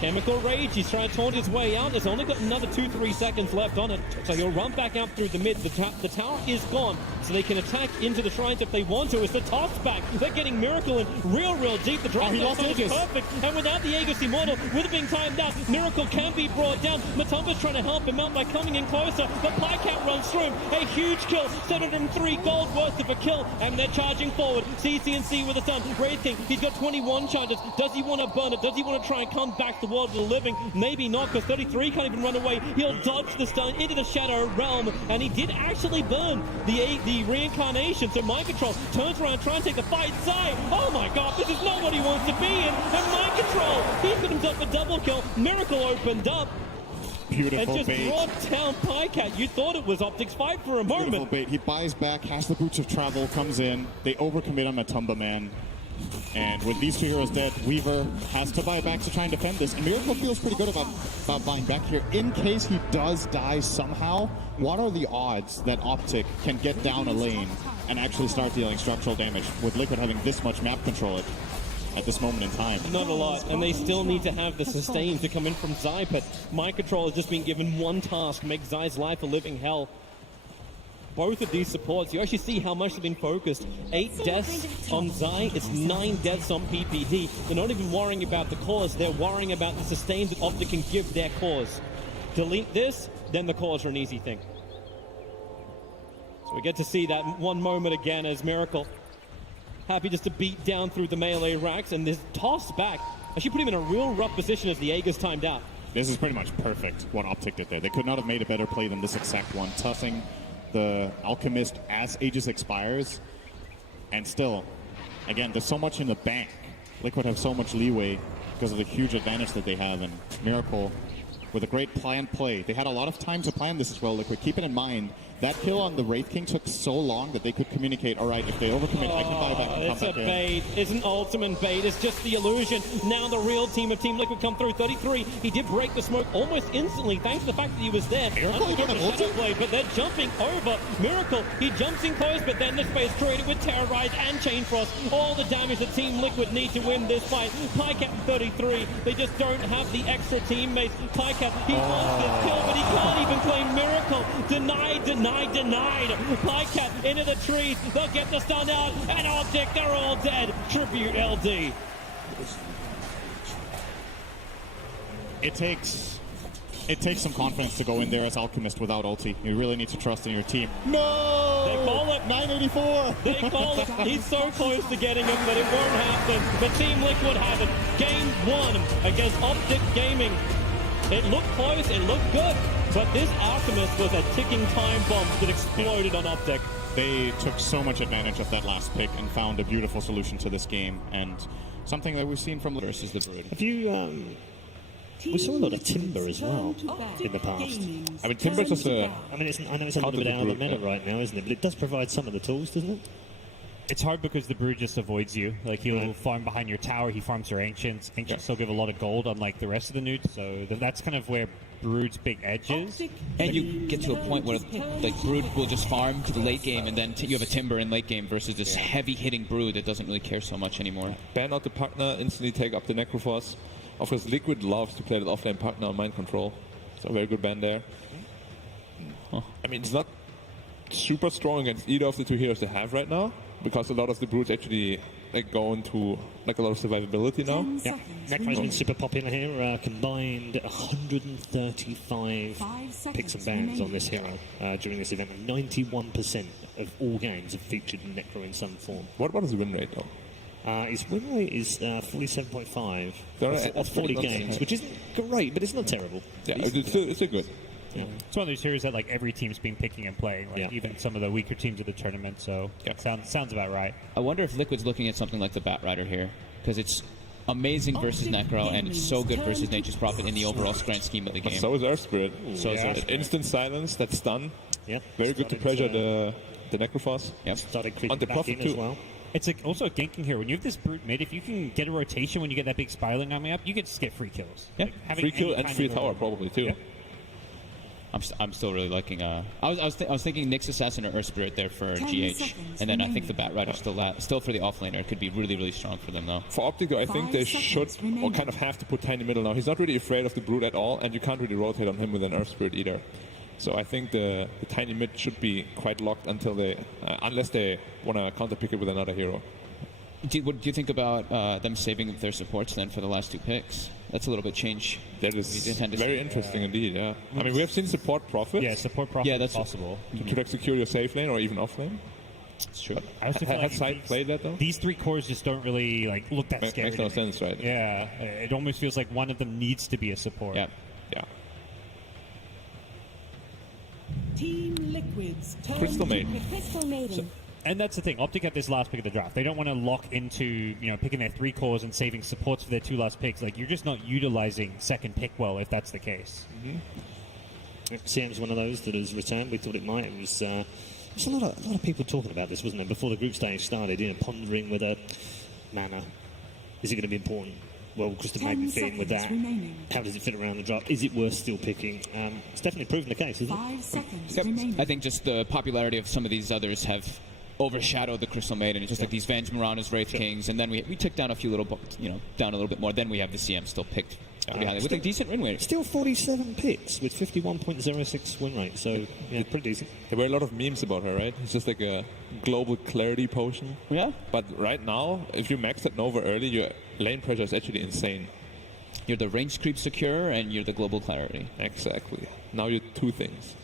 Chemical Rage. He's trying to taunt his way out. There's only got another 2-3 seconds left on it. So he'll run back out through the mid. The tower is gone. So they can attack into the shrines if they want to. As the toss back, they're getting Miracle in real deep. The drop is perfect. And without the Aegis Immortal, with it being timed out, Miracle can be brought down. Matumba's trying to help him out by coming in closer. The Pycat runs through him. A huge kill. 703 gold worth of a kill. And they're charging forward. CC&C with a stun. Wraith King. He's got 21 charges. Does he want to burn it? Does he want to try and come back to the world of the living? Maybe not, because 33 can't even run away. He'll dodge the stun into the Shadow Realm, and he did actually burn the reincarnation. So Mind Control turns around, trying to take the fight. Zai, oh my god, this is not what he wants to be in. And Mind Control, he's got himself a double kill. Miracle opened up. Beautiful and just bait. brought down Pycat. You thought it was Optic's fight for a moment. Beautiful bait. He buys back, has the Boots of Travel, comes in. They overcommit on Matumba, man. And with these 2 heroes dead, Weaver has to buy back to try and defend this. And Miracle feels pretty good about buying back here. In case he does die somehow, what are the odds that Optic can get down a lane and actually start dealing structural damage with Liquid having this much map control at this moment in time? Not a lot, and they still need to have the sustain to come in from Zai, but Mind Control has just been given one task, make Zai's life a living hell. Both of these supports, you actually see how much they've been focused. 8 deaths on Zai, it's 9 deaths on PPD. They're not even worrying about the cause, they're worrying about the sustain that Optic can give their cause. Delete this, then the cause are an easy thing. So we get to see that one moment again as Miracle happy just to beat down through the melee racks, and this toss back actually put him in a real rough position as the Aegis timed out. This is pretty much perfect what Optic did there. They could not have made a better play than this exact one. Tossing the Alchemist as Aegis expires, and still, again, there's so much in the bank. Liquid have so much leeway because of the huge advantage that they have, and Miracle with a great planned play. They had a lot of time to plan this as well, Liquid. Keep it in mind, that kill on the Wraith King took so long that they could communicate, all right, if they overcommit, I can buy back and come It's a back in. bait. It's an ultimate bait. It's just the illusion. Now the real team of Team Liquid come through. 33. He did break the smoke almost instantly thanks to the fact that he was there. Miracle, you got an ulti? Blade, but they're jumping over. Miracle, he jumps in close, but then the space created with Terrorize and Chain Frost. All the damage that Team Liquid need to win this fight. Pycat 33. They just don't have the extra teammates. Pycat, he wants this kill, but he can't even claim Miracle. Denied, denied, denied. Pycat into the trees. They'll get the stun out. And Optic, they're all dead. Tribute LD. It takes some confidence to go in there as Alchemist without ulti. You really need to trust in your team. No! They call it. 984! They call it. He's so close to getting him, but it won't happen. The Team Liquid have it. Game 1 against Optic Gaming. It looked close, it looked good, but this Alchemist was a ticking time bomb that exploded on Optic. They took so much advantage of that last pick and found a beautiful solution to this game, and something that we've seen from versus the Brood. Have you, we saw a lot of Timber as well in the past. I mean, Timber's just a... I mean, I know it's a little bit out of the meta right now, isn't it? But it does provide some of the tools, doesn't it? It's hard because the Brood just avoids you. Like, he'll farm behind your tower, he farms your Ancients. Ancients still give a lot of gold, unlike the rest of the nudes, so that's kind of where Brood's big edge is. And you get to a point where, like, Brood will just farm to the late game, and then you have a Timber in late game versus this heavy-hitting Brood that doesn't really care so much anymore. Ban out the partner, instantly take up the Necrophos. Of course, Liquid loves to play that offlane partner on Mind Control. So a very good ban there. Huh. I mean, it's not super strong against either of the two heroes they have right now, because a lot of the brutes actually like go into like a lot of survivability now. Yeah, Necro's been super popular here. Combined 135 picks and bans on this hero during this event. 91% of all games have featured Necro in some form. What about his win rate though? His win rate is 47.5 That's off 40 pretty games, good. which isn't great, but it's not terrible. Yeah, it's still good. Yeah. It's one of those series that like every team's been picking and playing, like Yeah. even some of the weaker teams of the tournament. So sounds about right. I wonder if Liquid's looking at something like the Bat Rider here, because it's amazing versus Necro, and it's so good versus Nature's Prophet in the overall grand scheme of the game. So is Earth Spirit. So is Earth Spirit. Instant silence, that stun. Yeah, Very good to pressure the Necrophos. Yep. Started creeping On the back Prophet in as too. well. It's like also ganking here. When you have this brute mid, if you can get a rotation when you get that big spiraling coming up, you can just get free kills. Yeah. Like, having Free kill any and kind free of tower reward. probably too. Yeah. I'm still really liking. I was thinking Nyx Assassin or Earth Spirit there for 10 GH, seconds and then I think remaining. the Bat Rider still for the offlaner could be really really strong for them though. For Optic though, I think 5 they seconds should or remaining. kind of have to put Tiny middle now. He's not really afraid of the brute at all, and you can't really rotate on him with an Earth Spirit either. So I think the Tiny mid should be quite locked until they, unless they want to counter pick it with another hero. What do you think about them saving their supports then for the last two picks? That's a little bit change. That is We tend to very see- interesting indeed. Yeah, I mean we have seen support profit Yeah, support profit Yeah, is that's- possible. to like secure your safe lane or even off lane. It's true. I also feel Has like Side played that though? these three cores just don't really like look that scary. Makes no to me. sense, right? Yeah, it almost feels like one of them needs to be a support. Yeah. Yeah. Team Liquid's turn Crystal to Maiden. pick. Crystal Maiden. And that's the thing. Optic at this last pick of the draft. They don't want to lock into picking their three cores and saving supports for their two last picks. Like you're just not utilizing second pick well if that's the case. CM's one of those that has returned. We thought it might. It was there's a lot of people talking about this, wasn't there, before the group stage started? Pondering whether mana is it going to be important. Well, Crystal 10 Maiden fit in with seconds that. remaining. How does it fit around the draft? Is it worth still picking? It's definitely proven the case, isn't it? 5 seconds Yep. remaining. I think just the popularity of some of these others have overshadowed the Crystal Maiden. It's just like these Venge Marauders, Wraith Kings, and then we took down a few little, down a little bit more. Then we have the CM still picked pretty highly with a decent win rate. Still 47 picks with 51.06 win rate, so yeah, pretty decent. There were a lot of memes about her, right? It's just like a global clarity potion. Yeah. But right now, if you max at Nova early, your lane pressure is actually insane. You're the range creep secure, and you're the global clarity. Exactly. Now you're two things.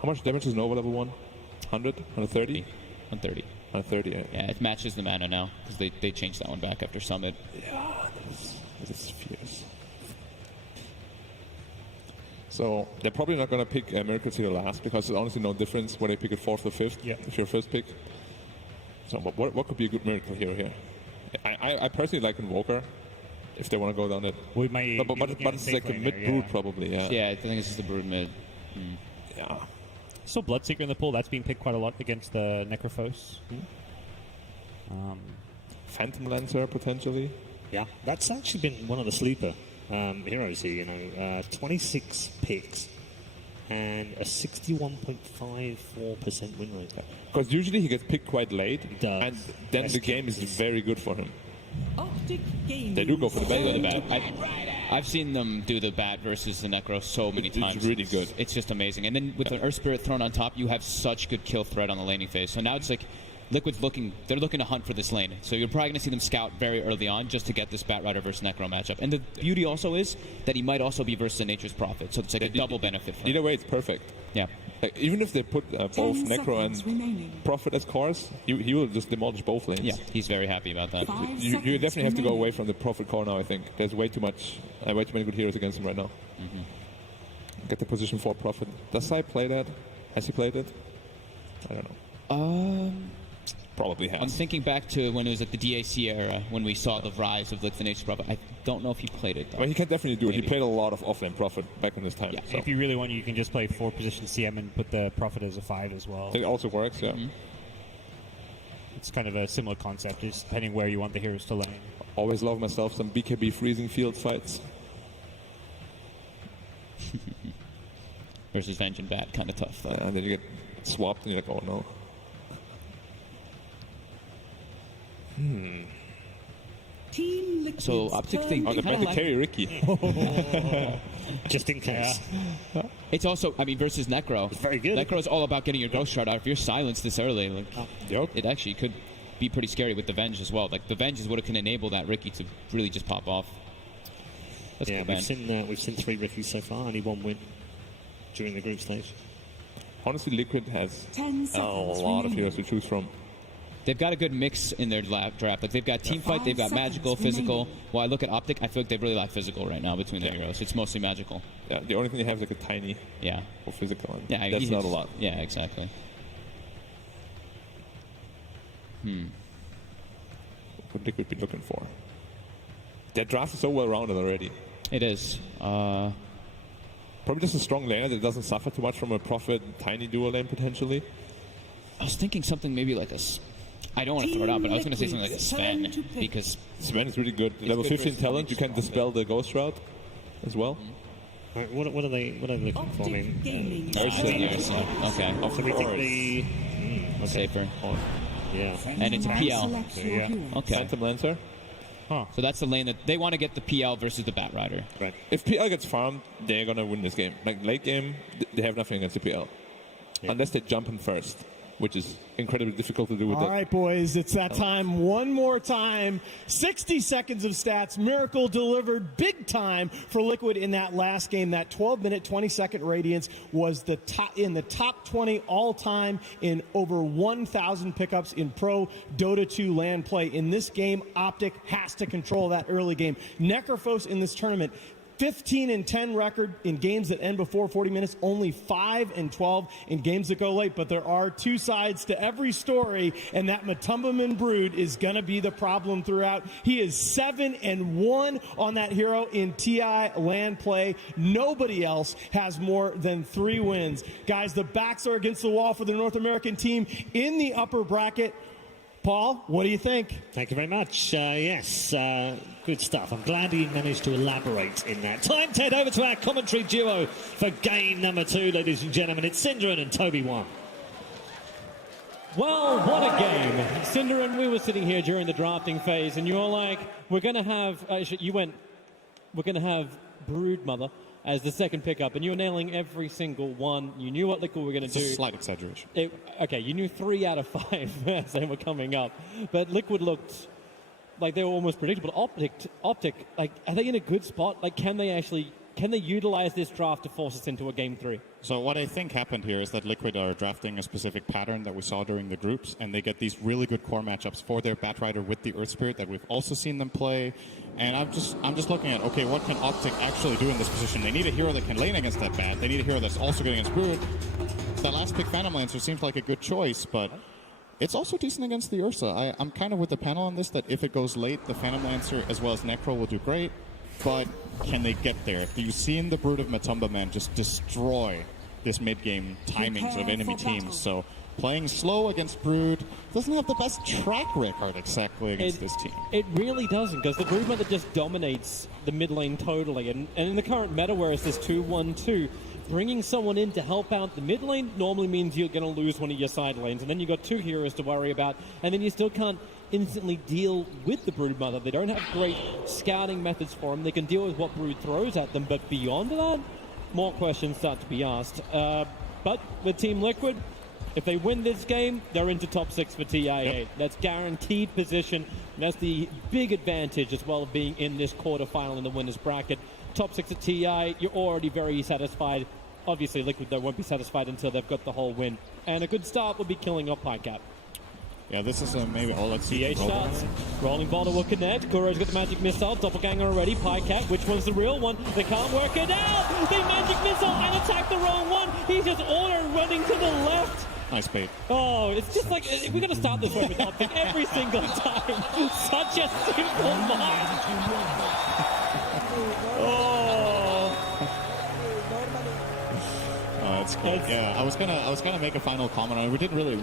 How much damage is Nova level 1? 100? 130? 130. 130, yeah. Yeah, it matches the mana now because they changed that one back after Summit. Yeah, that is fierce. So they're probably not going to pick Miracles Hero last because there's honestly no difference whether they pick it 4th or 5th if you're first pick. So what could be a good Miracle Hero here? I personally like Invoker if they want to go down it. We may But it's like a mid-brood probably, yeah. Yeah, I think it's just the brood mid. Yeah. Still Bloodseeker in the pool. That's being picked quite a lot against the Necrophos. Phantom Lancer potentially. Yeah, that's actually been one of the sleeper heroes here, 26 picks and a 61.54% win rate. Because usually he gets picked quite late, He does. and then Best the game is cases. very good for him. Optic Gaming. They do go for the They go bat. the bat. I've seen them do the bat versus the Necro so many It's times. really good. It's just amazing. And then with the Earth Spirit thrown on top, you have such good kill threat on the laning phase. So now it's like Liquid's they're looking to hunt for this lane. So you're probably going to see them scout very early on just to get this Bat Rider versus Necro matchup. And the beauty also is that he might also be versus the Nature's Prophet. So it's like a double benefit for him. Either way, it's perfect. Yeah. Like, even if they put both 10 Necro seconds and remaining. Prophet as cores, he will just demolish both lanes. Yeah, he's very happy about that. 5 You seconds definitely have to go remaining. away from the Prophet core now, I think. There's way too many good heroes against him right now. Get the position for Prophet. Does Sai play that? Has he played it? I don't know. Probably has. I'm thinking back to when it was like the DAC era, when we saw the rise of like the Nature's Prophet. I don't know if he played it, though. Well, he can definitely do it. He Maybe. played a lot of offlane Prophet back in this time. Yeah. So. If you really want, you can just play 4-position CM and put the Prophet as a 5 as well. I think it also works, yeah. It's kind of a similar concept, just depending where you want the heroes to lane. Always love myself some BKB freezing field fights. Versus Venge and Bat, kind of tough, though. And then you get swapped and you're like, oh no. Team Liquid's So Optic turn thing- Oh, to the kinda Magic like- Carry Ricky. Just in case. It's also, I mean, versus Necro. It's very good. Necro is all about getting your Ghost Shroud out. If you're silenced this early, like, it actually could be pretty scary with the Venge as well. Like, the Venge is what can enable that Ricky to really just pop off. That's yeah, cool, we've seen 3 Rickies so far, only 1 win during the group stage. Honestly, Liquid has 10 a lot of heroes to choose from. They've got a good mix in their draft. Like, they've got Teamfight, they've got Magical, Physical. While I look at Optic, I feel like they really lack Physical right now between their heroes. It's mostly Magical. Yeah, the only thing they have is like a tiny for Physical. And yeah, that's not a lot. Yeah, exactly. What Liquid be looking for? Their draft is so well rounded already. It is. Probably just a strong laner that doesn't suffer too much from a Prophet tiny dual lane potentially. I was thinking something maybe like a... I don't want to throw it out, but I was going to say something like a Sven, because... Sven is really good. Level 15 talent, you can dispel the Ghost Shroud as well. Right, what are they looking for? I mean, Ursa. Okay. So we think the... Safer. Yeah. And it's a PL. Yeah. Okay. Phantom Lancer. So that's the lane that they want to get the PL versus the Bat Rider. Right. If PL gets farmed, they're going to win this game. Like, late game, they have nothing against the PL. Yeah. Unless they jump in first, which is incredibly difficult to do with All right, boys, it's that time. One more time. 60 seconds of stats. Miracle delivered big time for Liquid in that last game. That 12-minute, 20-second Radiance was in the top 20 all-time in over 1,000 pickups in pro Dota 2 LAN play. In this game, Optic has to control that early game. Necrophos in this tournament, 15-10 record in games that end before 40 minutes, only 5-12 in games that go late. But there are 2 sides to every story, and that Matumbaman Brood is going to be the problem throughout. He is 7-1 on that hero in TI LAN play. Nobody else has more than 3 wins. Guys, the backs are against the wall for the North American team in the upper bracket. Paul, what do you think? Thank you very much. Yes, good stuff. I'm glad he managed to elaborate in that. Time to head over to our commentary duo for game number 2, ladies and gentlemen. It's Synderen and Toby 1. Well, what a game. Synderen, we were sitting here during the drafting phase, and you were like, we're going to have, we're going to have Broodmother as the second pickup, and you were nailing every single one. You knew what Liquid were going to do. It's a slight exaggeration. Okay, you knew 3 out of 5 as they were coming up, but Liquid looked like they were almost predictable. Optic, like, are they in a good spot? Like, can they utilize this draft to force us into a game 3? So what I think happened here is that Liquid are drafting a specific pattern that we saw during the groups, and they get these really good core matchups for their Bat Rider with the Earth Spirit that we've also seen them play. And I'm just looking at, okay, what can Optic actually do in this position? They need a hero that can lane against that Bat. They need a hero that's also good against Brood. That last pick, Phantom Lancer, seems like a good choice, but it's also decent against the Ursa. I'm kind of with the panel on this, that if it goes late, the Phantom Lancer as well as Necro will do great, but can they get there? You've seen the Brood of Matumbaman just destroy this mid-game timings of enemy teams, so playing slow against Brood doesn't have the best track record exactly against this team. It really doesn't, because the Broodmother just dominates the mid lane totally, and in the current meta where it's this 2-1-2, bringing someone in to help out the mid lane normally means you're going to lose one of your side lanes, and then you've got 2 heroes to worry about, and then you still can't instantly deal with the Broodmother. They don't have great scouting methods for them. They can deal with what Brood throws at them, but beyond that, more questions start to be asked. But with Team Liquid, if they win this game, they're into top 6 for TI8. Yep. That's guaranteed position. And that's the big advantage as well of being in this quarterfinal in the winner's bracket. Top 6 at TI, you're already very satisfied. Obviously, Liquid, though, won't be satisfied until they've got the whole win. And a good start would be killing off Picap. Yeah, this is maybe all let's see. CH starts. Rolling Boulder will connect. Kuro's got the magic missile. Doppelganger already. Pycat, which one's the real one? They can't work it out. They magic missile and attack the wrong one. He's just auto running to the left. Nice bait. Oh, it's just like, we're going to start this way with Optic every single time. Such a simple mind. That's cool. Yeah, I was gonna make a final comment on it. We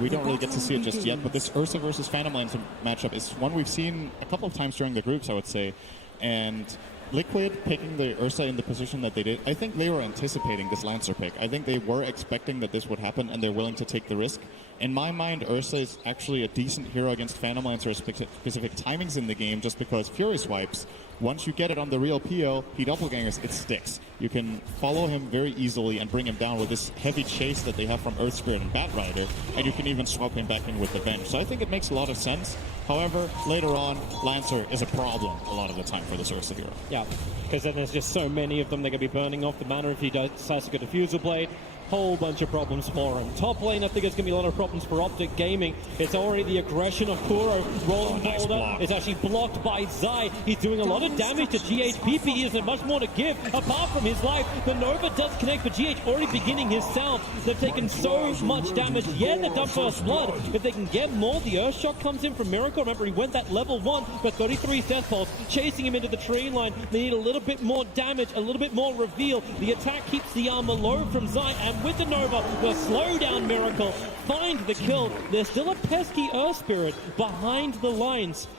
don't really get to see it just yet, but this Ursa versus Phantom Lancer matchup is one we've seen a couple of times during the groups, I would say. And Liquid picking the Ursa in the position that they did, I think they were anticipating this Lancer pick. I think they were expecting that this would happen, and they're willing to take the risk. in my mind, Ursa is actually a decent hero against Phantom Lancer specific timings in the game, just because Fury Swipes, once you get it on the real PO, he doppelgangers, it sticks. You can follow him very easily and bring him down with this heavy chase that they have from Earth Spirit and Bat Rider, and you can even swap him back in with the Venge. So I think it makes a lot of sense. However, later on, Lancer is a problem a lot of the time for this Ursa hero. Yeah, because then there's just so many of them, they're going to be burning off the mana if he decides to go Diffusal Blade. Whole bunch of problems for him. Top lane, I think it's going to be a lot of problems for Optic Gaming. It's already the aggression of Kuro rolling nice boulder. block. It's actually blocked by Zai. He's doing a lot of damage to GH. PPD isn't much more to give apart from his life. The Nova does connect, but GH already beginning his sound. They've taken so much damage. Yeah, they've done first blood. If they can get more, the Earthshock comes in from Miracle. Remember, he went that level 1, but 33 Death Pulse, chasing him into the tree line. They need a little bit more damage, a little bit more reveal. The attack keeps the armor low from Zai, and with the Nova, the slow down Miracle, find the kill. There's still a pesky Earth Spirit behind the lines.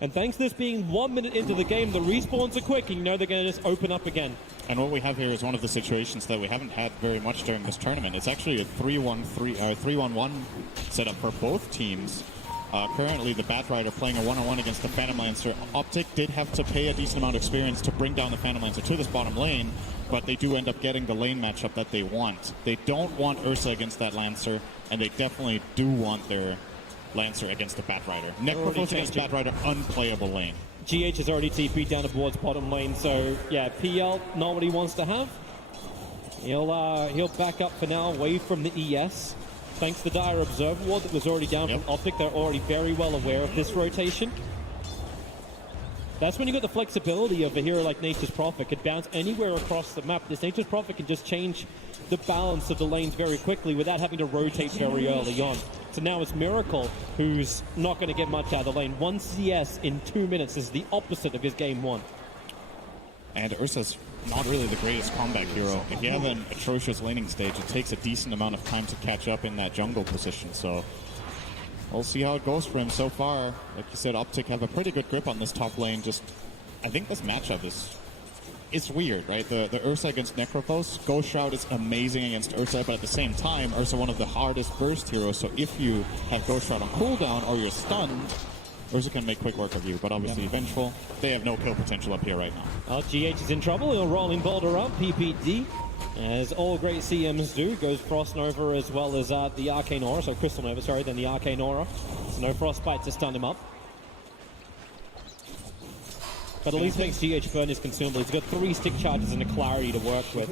And thanks to this being 1 minute into the game, the respawns are quick, and you know they're going to just open up again. And what we have here is one of the situations that we haven't had very much during this tournament. It's actually a 3-1-1 setup for both teams. Currently, the Bat Rider playing a one-on-one against the Phantom Lancer. Optic did have to pay a decent amount of experience to bring down the Phantom Lancer to this bottom lane, but they do end up getting the lane matchup that they want. They don't want Ursa against that Lancer, and they definitely do want their Lancer against the Bat Rider. Necrophos against Bat Rider, unplayable lane. GH has already TP'd down towards bottom lane, so yeah, PL, not what he wants to have. He'll back up for now, away from the ES. Thanks to the Dire Observer Ward that was already down from Optic, they're already very well aware of this rotation. That's when you got the flexibility of a hero like Nature's Prophet. Could bounce anywhere across the map. This Nature's Prophet can just change the balance of the lanes very quickly without having to rotate very early on. So now it's Miracle, who's not going to get much out of the lane. 1 CS in 2 minutes is the opposite of his game 1. And Ursa's not really the greatest combat hero. If you have an atrocious laning stage, it takes a decent amount of time to catch up in that jungle position. So we'll see how it goes for him so far. Like you said, Optic have a pretty good grip on this top lane. I think this matchup it's weird, right? The Ursa against Necrophos. Ghost Shroud is amazing against Ursa, but at the same time, Ursa one of the hardest burst heroes. So if you have Ghost Shroud on cooldown or you're stunned, Ursa can make quick work of you, but obviously Vengeful, they have no kill potential up here right now. GH is in trouble. He'll rolling boulder up. PPD, as all great CMs do, goes Frost Nova as well as the Arcane Aura, so Crystal Nova, sorry, then the Arcane Aura. So no Frostbite to stun him up. But at least makes GH burn his consumable. He's got 3 stick charges and a Clarity to work with.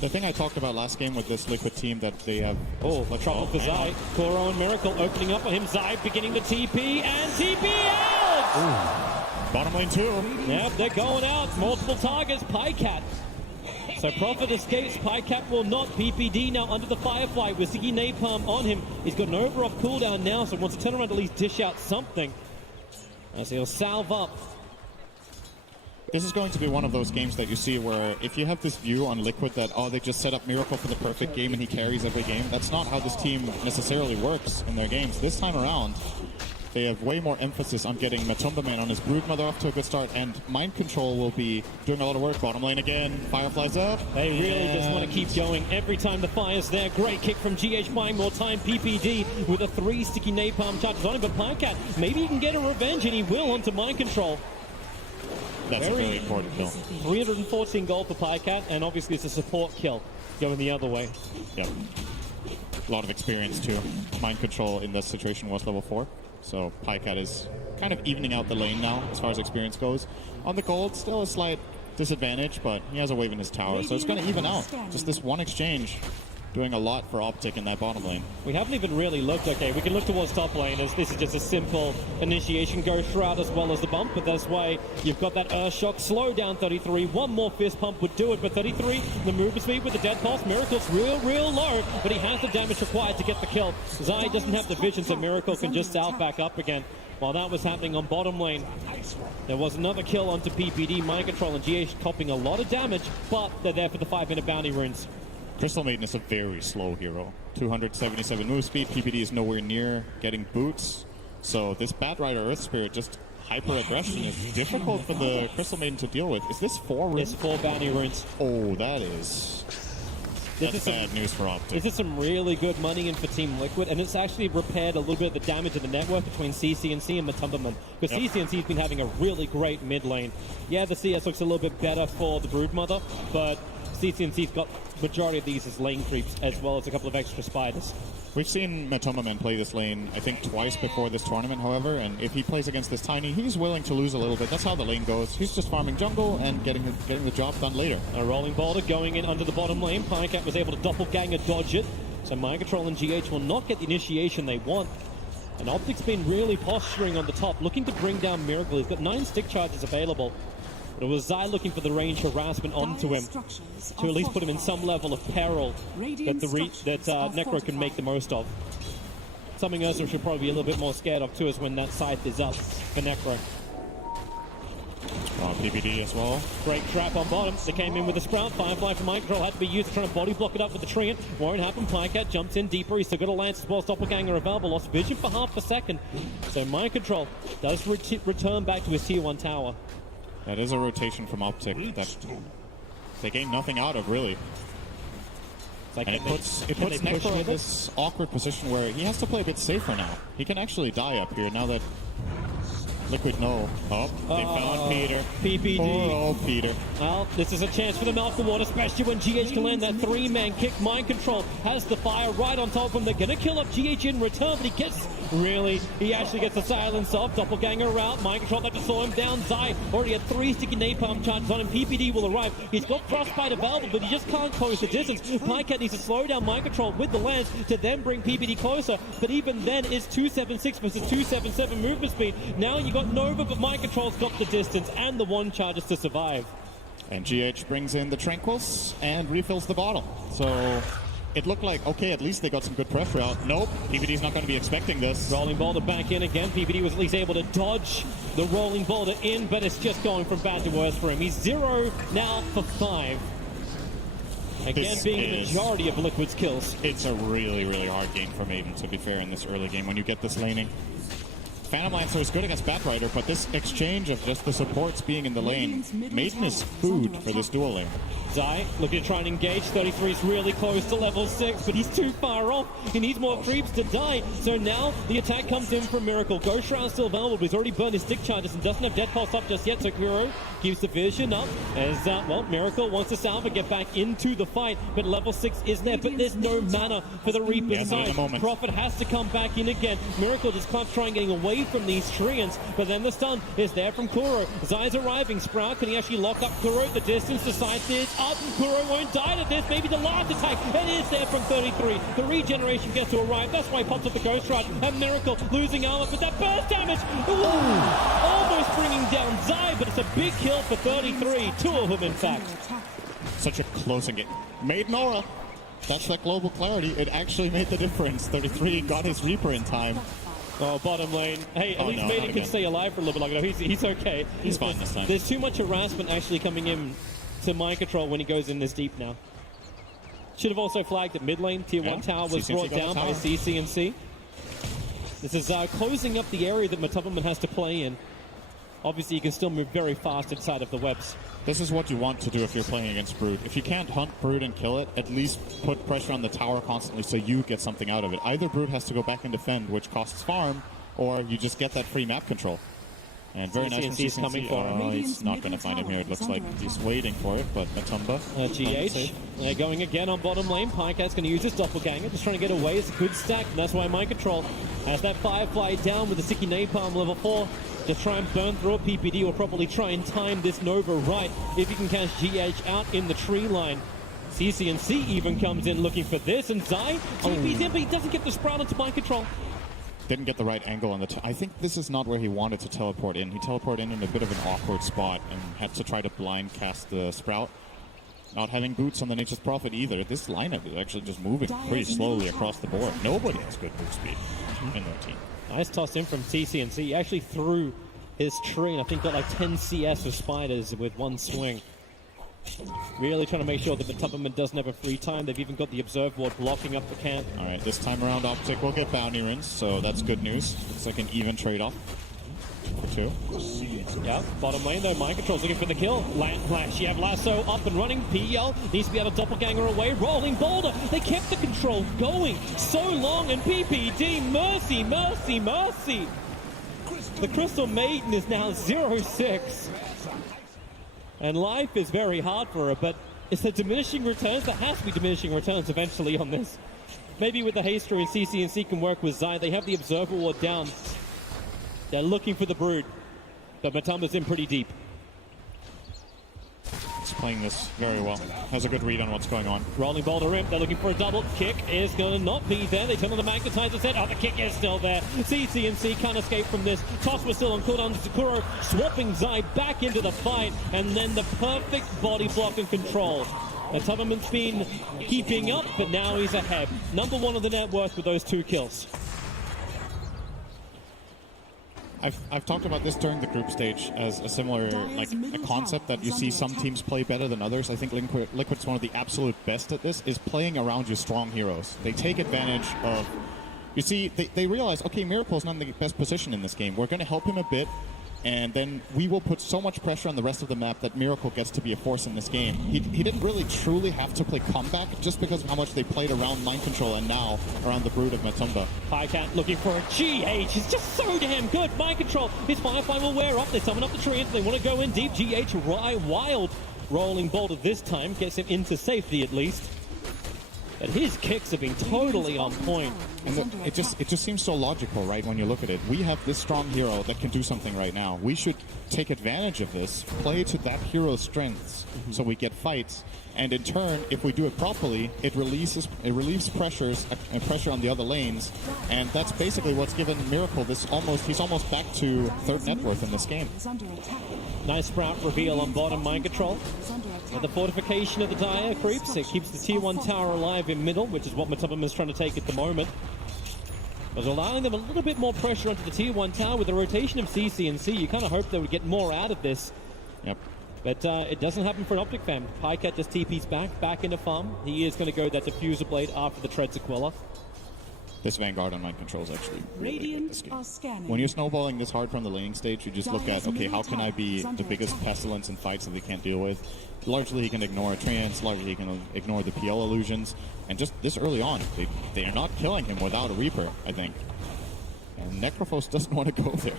The thing I talked about last game with this Liquid team that they have... trouble for Zai. Kuro and Miracle opening up on him. Zai beginning the TP, and TP out! Ooh. Bottom lane 2. Yep, they're going out. Multiple targets. Pycat. So Prophet escapes. Pycat will not. PPD now under the Firefly with Ziggy Napalm on him. He's got an over off cooldown now, so wants to turn around to at least dish out something. As he'll salve up. This is going to be one of those games that you see where if you have this view on Liquid that, they just set up Miracle for the perfect game and he carries every game, that's not how this team necessarily works in their games. This time around, they have way more emphasis on getting Matumba Man on his Broodmother off to a good start, and Mind Control will be doing a lot of work. Bottom lane again, Firefly's up. They really just want to keep going every time the fire's there. Great kick from GH, buying more time. PPD with a 3 sticky napalm charges on him, but Pycat, maybe he can get a revenge, and he will onto Mind Control. That's a very important kill. 314 gold for Pycat, and obviously it's a support kill going the other way. Yep. A lot of experience too. Mind Control in this situation was level 4. So Pycat is kind of evening out the lane now as far as experience goes. On the gold, still a slight disadvantage, but he has a wave in his tower, so it's going to even out. Just this one exchange doing a lot for Optic in that bottom lane. We haven't even really looked. Okay, we can look towards top lane as this is just a simple initiation Ghost Shroud as well as the bump, but that's why you've got that Earthshock slow down 33. One more fist pump would do it, but 33, the movement speed with the Death Pulse. Miracle's real low, but he has the damage required to get the kill. Zai doesn't have the vision, so Miracle can just salve back up again. While that was happening on bottom lane, there was another kill onto PPD. Mind Control and GH copping a lot of damage, but they're there for the 5-minute bounty runes. Crystal Maiden is a very slow hero. 277 move speed. PPD is nowhere near getting boots. So this Bat Rider Earth Spirit, just hyper aggression, is difficult for the Crystal Maiden to deal with. Is this 4 runes? It's 4 bounty runes. Oh, that is That's bad news for Optic. This is some really good money in for Team Liquid, and it's actually repaired a little bit of the damage of the network between CCNC and Matumbaman, because CCNC's been having a really great mid lane. Yeah, the CS looks a little bit better for the Broodmother, but CCNC's got majority of these as lane creeps, as well as a couple of extra spiders. We've seen Matumbaman play this lane, I think, twice before this tournament, however, and if he plays against this Tiny, he's willing to lose a little bit. That's how the lane goes. He's just farming jungle and getting the job done later. A rolling boulder going in under the bottom lane. Pycat was able to doppelganger dodge it, so Mind Control and GH will not get the initiation they want. And Optic's been really posturing on the top, looking to bring down Miracle. He's got 9 stick charges available. But it was Zai looking for the range harassment onto him to at least put him in some level of peril that Necro can make the most of. Something else we should probably be a little bit more scared of too is when that scythe is up for Necro. PPD as well. Great trap on bottom. They came in with a Sprout. Firefly from Mind Control had to be used to try and body block it up with the Treant. Won't happen. Pycat jumps in deeper. He's still got a Lance as well. Doppelganger available. Lost vision for half a second. So Mind Control does return back to his tier 1 tower. That is a rotation from Optic that they gain nothing out of, really. Like and it puts Necro in this awkward position where he has to play a bit safer now. He can actually die up here now that Liquid know. Oh, they found Peter. PPD. Oh, Peter. Well, this is a chance for the mouth of water, especially when GH can land that 3-man kick. Mind Control has the fire right on top of him. They're going to kill up GH in return, but he actually gets the silence off. Doppelganger out. Mind Control had to slow him down. Zai already had 3 sticky napalm charges on him. PPD will arrive. He's got Frostbite available, but he just can't close the distance. Pycat needs to slow down Mind Control with the lance to then bring PPD closer, but even then it's 276 versus 277 movement speed. Now you got Nova, but Mind Control's got the distance and the 1 charges to survive. And GH brings in the Tranquils and refills the bottle. So it looked like, okay, at least they got some good pressure out. Nope, PPD's not going to be expecting this. Rolling boulder back in again. PPD was at least able to dodge the rolling boulder in, but it's just going from bad to worse for him. He's 0 now for 5. Again, this being the majority of Liquid's kills. It's a really, really hard game for Maiden, to be fair, in this early game when you get this laning. Phantom Lancer is good against Batrider, but this exchange of just the supports being in the lane, Maiden is food for this dual lane. Zai looking to try and engage. 33 is really close to level 6, but he's too far off. He needs more creeps to die. So now the attack comes in from Miracle. Ghost Shroud still available, but he's already burned his stick charges and doesn't have Dead Pulse up just yet. So Kuro keeps the vision up as, Miracle wants to salve get back into the fight, but level 6 is there, but there's no mana for the Reaper's side. Prophet has to come back in again. Miracle just can't try and getting away from these Treants, but then the stun is there from Kuro. Zai's arriving. Sprout, can he actually lock up Kuro? The distance, the side is up. Kuro won't die to this. Maybe the last attack. It is there from 33. The regeneration gets to arrive. That's why he pops up the Ghost Ride. And Miracle losing armor, but that burst damage. Ooh, almost bringing down Zai, but it's a big kill for 33. 2 of them, in fact. Such a close game. Maiden Aura. That's that global clarity. It actually made the difference. 33 got his Reaper in time. Oh, bottom lane. Hey, at least Maiden can stay alive for a little bit longer. He's okay. He's fine this time. There's too much harassment actually coming in to Mind Control when he goes in this deep now. Should have also flagged that mid lane. Tier 1 tower was brought down by CCNC. This is closing up the area that Matumbaman has to play in. Obviously, you can still move very fast inside of the webs. This is what you want to do if you're playing against Brood. If you can't hunt Brood and kill it, at least put pressure on the tower constantly so you get something out of it. Either Brood has to go back and defend, which costs farm, or you just get that free map control. And very nice from CCNC. Coming for him. He's not going to find him here. It looks like he's waiting for it, but Matumba. GH. They're going again on bottom lane. Pycat's going to use his doppelganger, just trying to get away. It's a good stack, and that's why Mind Control has that Firefly down with the sticky napalm level 4. Just try and burn through a PPD or probably try and time this Nova right if you can catch GH out in the tree line. CCNC even comes in looking for this, and Zai TP's in, but he doesn't get the Sprout into Mind Control. Didn't get the right angle on the I think this is not where he wanted to teleport in. He teleported in a bit of an awkward spot and had to try to blind cast the Sprout. Not having boots on the Nature's Prophet either. This lineup is actually just moving pretty slowly across the board. Nobody has good move speed in their team. Nice toss in from TCNC. He actually threw his tree and I think got like 10 CS of spiders with one swing. Really trying to make sure that the Matumbaman doesn't have a free time. They've even got the Observe Ward blocking up the camp. Alright, this time around Optic will get bounty runes, so that's good news. Looks like an even trade-off. too. Yeah, bottom lane though, Mind Control's looking for the kill. Land Flash, you have Lasso up and running. PL needs to be able to doppelganger away. Rolling Boulder, they kept the control going so long, and PPD, mercy, mercy, mercy. The Crystal Maiden is now 0-6. And life is very hard for her, but it's the diminishing returns. There has to be diminishing returns eventually on this. Maybe with the Haster and CC can work with Zai. They have the Observer Ward down. They're looking for the Brood. But Matumba's in pretty deep. He's playing this very well. Has a good read on what's going on. Rolling Boulder in. They're looking for a double. Kick is going to not be there. They turn on the magnetizer set. Oh, the kick is still there. CC can't escape from this. Toss was still on cooldown. Sakuro swapping Zai back into the fight. And then the perfect body block and control. And Tubman's been keeping up, but now he's ahead. Number 1 of the net worth with those 2 kills. I've talked about this during the group stage as a similar, like, a concept that you see some teams play better than others. I think Liquid's one of the absolute best at this, is playing around your strong heroes. They take advantage of, you see, they realize, okay, Miracle's not in the best position in this game. We're going to help him a bit, and then we will put so much pressure on the rest of the map that Miracle gets to be a force in this game. He didn't really truly have to play comeback just because of how much they played around Mind Control and now around the Brood of Matumba. Highcat looking for a GH. It's just so damn good. Mind Control. His Firefly will wear up. They summon up the treants. They want to go in deep. GH wild. Rolling Boulder this time gets him into safety at least. But his kicks have been totally on point. And look, it just seems so logical, right, when you look at it. We have this strong hero that can do something right now. We should take advantage of this, play to that hero's strengths, so we get fights. And in turn, if we do it properly, it relieves pressure on the other lanes. And that's basically what's given Miracle this he's almost back to 3rd net worth in this game. Nice Sprout reveal on bottom Mind Control. And the fortification of the Dire creeps. It keeps the tier 1 tower alive in middle, which is what Matumba is trying to take at the moment. But allowing them a little bit more pressure onto the tier 1 tower with the rotation of CC. You kind of hope they would get more out of this. Yep. But it doesn't happen for an Optic fam. Pycat just TP's back into farm. He is going to go that Diffuser Blade after the Treads Aquila. This Vanguard on Mind Control is actually really good this game. Are scanning. When you're snowballing this hard from the laning stage, you just look at, okay, how can I be the biggest pestilence in fights that they can't deal with? Largely he can ignore Treants, largely he can ignore the PL illusions, and just this early on, they are not killing him without a Reaper, I think. And Necrophos doesn't want to go there.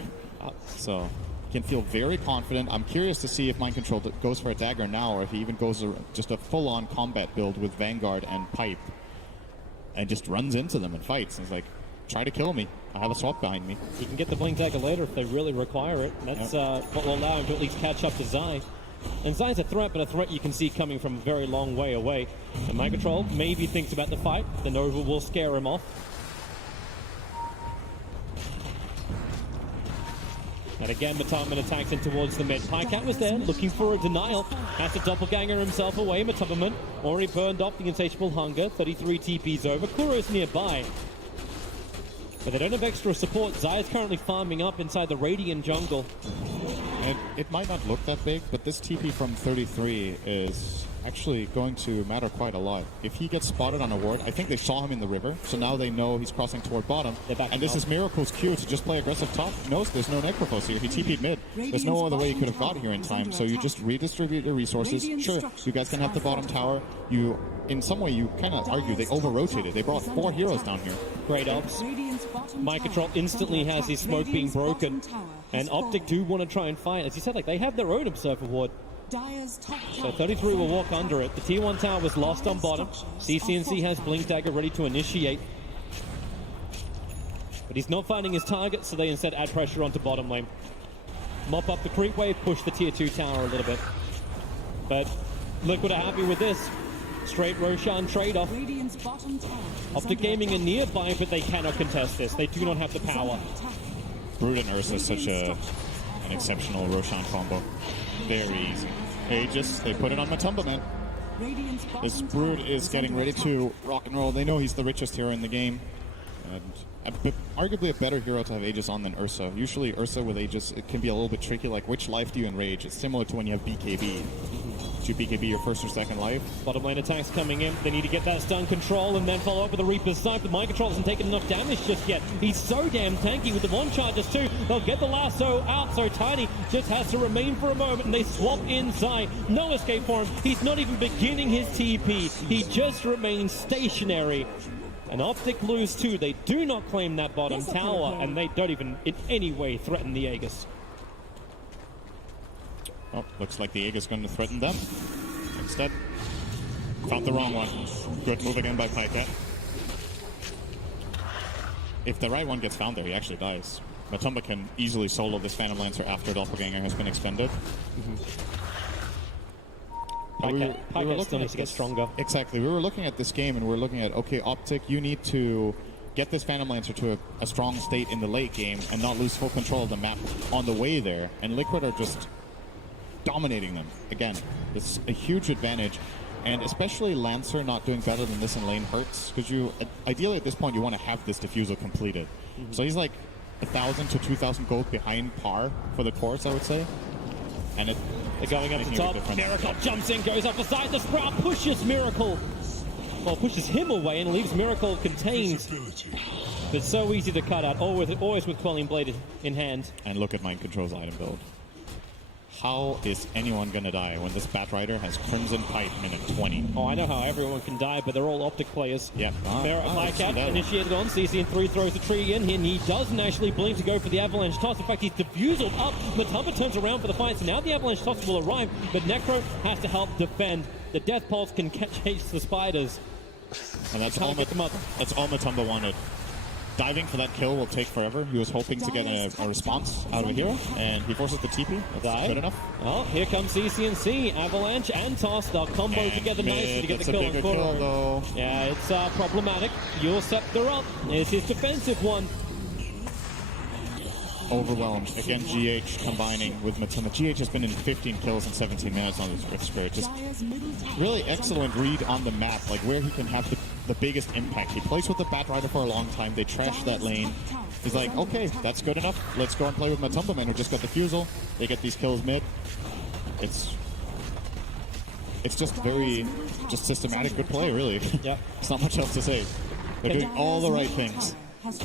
So can feel very confident. I'm curious to see if Mind Control goes for a dagger now, or if he even goes just a full-on combat build with Vanguard and Pipe, and just runs into them and fights. And he's like, try to kill me. I have a swap behind me. He can get the Blink Dagger later if they really require it. That's what will allow him to at least catch up to Zai. And Zai's a threat, but a threat you can see coming from a very long way away. And Mind Control maybe thinks about the fight. The Nova will scare him off. And again, Matumba attacks in towards the mid. Pycat was there, looking for a denial. Has to doppelganger himself away. Matumba already burned off the Insatiable Hunger. 33 TPs over. Kuro's nearby. But they don't have extra support. Zai is currently farming up inside the Radiant jungle. And it might not look that big, but this TP from 33 is actually going to matter quite a lot. If he gets spotted on a ward, I think they saw him in the river, so now they know he's crossing toward bottom. And this is Miracle's cue to just play aggressive top. Knows there's no Necrophos here. He TP'd mid. There's no other way he could have got here in time, so you just redistribute the resources. Sure, you guys can have the bottom tower. In some way, you kind of argue they over-rotated. They brought 4 heroes down here. Great ops. Mind Control instantly has his smoke being broken. And Optic do want to try and fight. As you said, like they have their own Observer Ward. So 33 will walk under it. The tier 1 tower was lost on bottom. CC has Blink Dagger ready to initiate. But he's not finding his target, so they instead add pressure onto bottom lane. Mop up the creep wave, push the tier 2 tower a little bit. But Liquid are happy with this. Straight Roshan trade-off. Optic Gaming are nearby, but they cannot contest this. They do not have the power. Brood and Ursa is such an exceptional Roshan combo. Very easy. They put it on Matumba, man. This Brood is getting ready to rock and roll. They know he's the richest hero in the game. And arguably a better hero to have Aegis on than Ursa. Usually Ursa with Aegis, it can be a little bit tricky, like which life do you enrage? It's similar to when you have BKB. to BKB your first or second life. Bottom lane attacks coming in. They need to get that stun control and then follow up with a Reaper's Sight. But Mind Control hasn't taken enough damage just yet. He's so damn tanky with the one charges too. They'll get the lasso out, so Tiny just has to remain for a moment, and they swap inside. No escape for him. He's not even beginning his TP. He just remains stationary. And Optic lose too. They do not claim that bottom tower, and they don't even in any way threaten the Aegis. Oh, looks like the Aegis going to threaten them. Instead, found the wrong one. Good move again by Pycat. If the right one gets found there, he actually dies. Matumba can easily solo this Phantom Lancer after Doppelganger has been expended. Pycat still needs to get stronger. Exactly. We were looking at this game and we're looking at, okay, Optic, you need to get this Phantom Lancer to a strong state in the late game and not lose full control of the map on the way there. And Liquid are just dominating them. Again, it's a huge advantage. And especially Lancer not doing better than this in lane hurts, because you, ideally at this point, you want to have this Diffusal completed. So he's like 1,000 to 2,000 gold behind par for the course, I would say. And they're going up the top. Miracle jumps in, goes up the side. The Sprout pushes Miracle. Well, pushes him away and leaves Miracle contained. It's so easy to cut out, always with Quelling Blade in hand. And look at Mind Control's item build. How is anyone going to die when this Batrider has Crimson Pipe minute 20? Oh, I know how everyone can die, but they're all Optic players. Yeah. Pycat initiated on. CCN3 throws the tree in, and he doesn't actually blink to go for the Avalanche Toss. In fact, he's diffused up. Matumba turns around for the fight, so now the Avalanche Toss will arrive, but Necro has to help defend. The Death Pulse can chase the spiders. And that's all Matumba wanted. Diving for that kill will take forever. He was hoping to get a response out of a hero, and he forces the TP. That's good enough. Well, here comes CCNC, Avalanche and Toss. They'll combo together nicely to get the kill on Kuro. Yeah, it's problematic. Your Scepter up. It's his defensive one. Overwhelmed. Again, GH combining with Matumba. GH has been in 15 kills in 17 minutes on this Rift Spirit. Just really excellent read on the map, like where he can have the biggest impact. He plays with the Batrider for a long time. They trash that lane. He's like, okay, that's good enough. Let's go and play with Matumba Man, who just got the Fusel. They get these kills mid. It's just very systematic good play, really. Yeah. There's not much else to say. They're doing all the right things.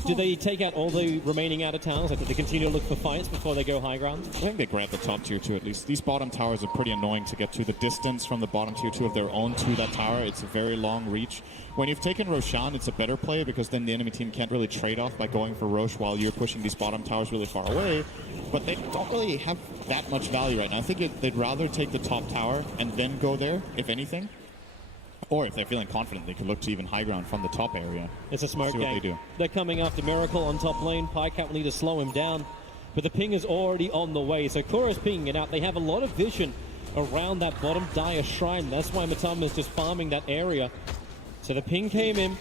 Do they take out all the remaining out of towns? Like, do they continue to look for fights before they go high ground? I think they grab the top tier 2 at least. These bottom towers are pretty annoying to get to. The distance from the bottom tier 2 of their own to that tower, it's a very long reach. When you've taken Roshan, it's a better play because then the enemy team can't really trade off by going for Rosh while you're pushing these bottom towers really far away. But they don't really have that much value right now. I think they'd rather take the top tower and then go there, if anything. Or if they're feeling confident, they could look to even high ground from the top area. It's a smoke gang. They do. They're coming after Miracle on top lane. Pycat will need to slow him down. But the ping is already on the way. So Kuro's pinging it out. They have a lot of vision around that bottom Dire Shrine. That's why Matumba is just farming that area. So the ping came in.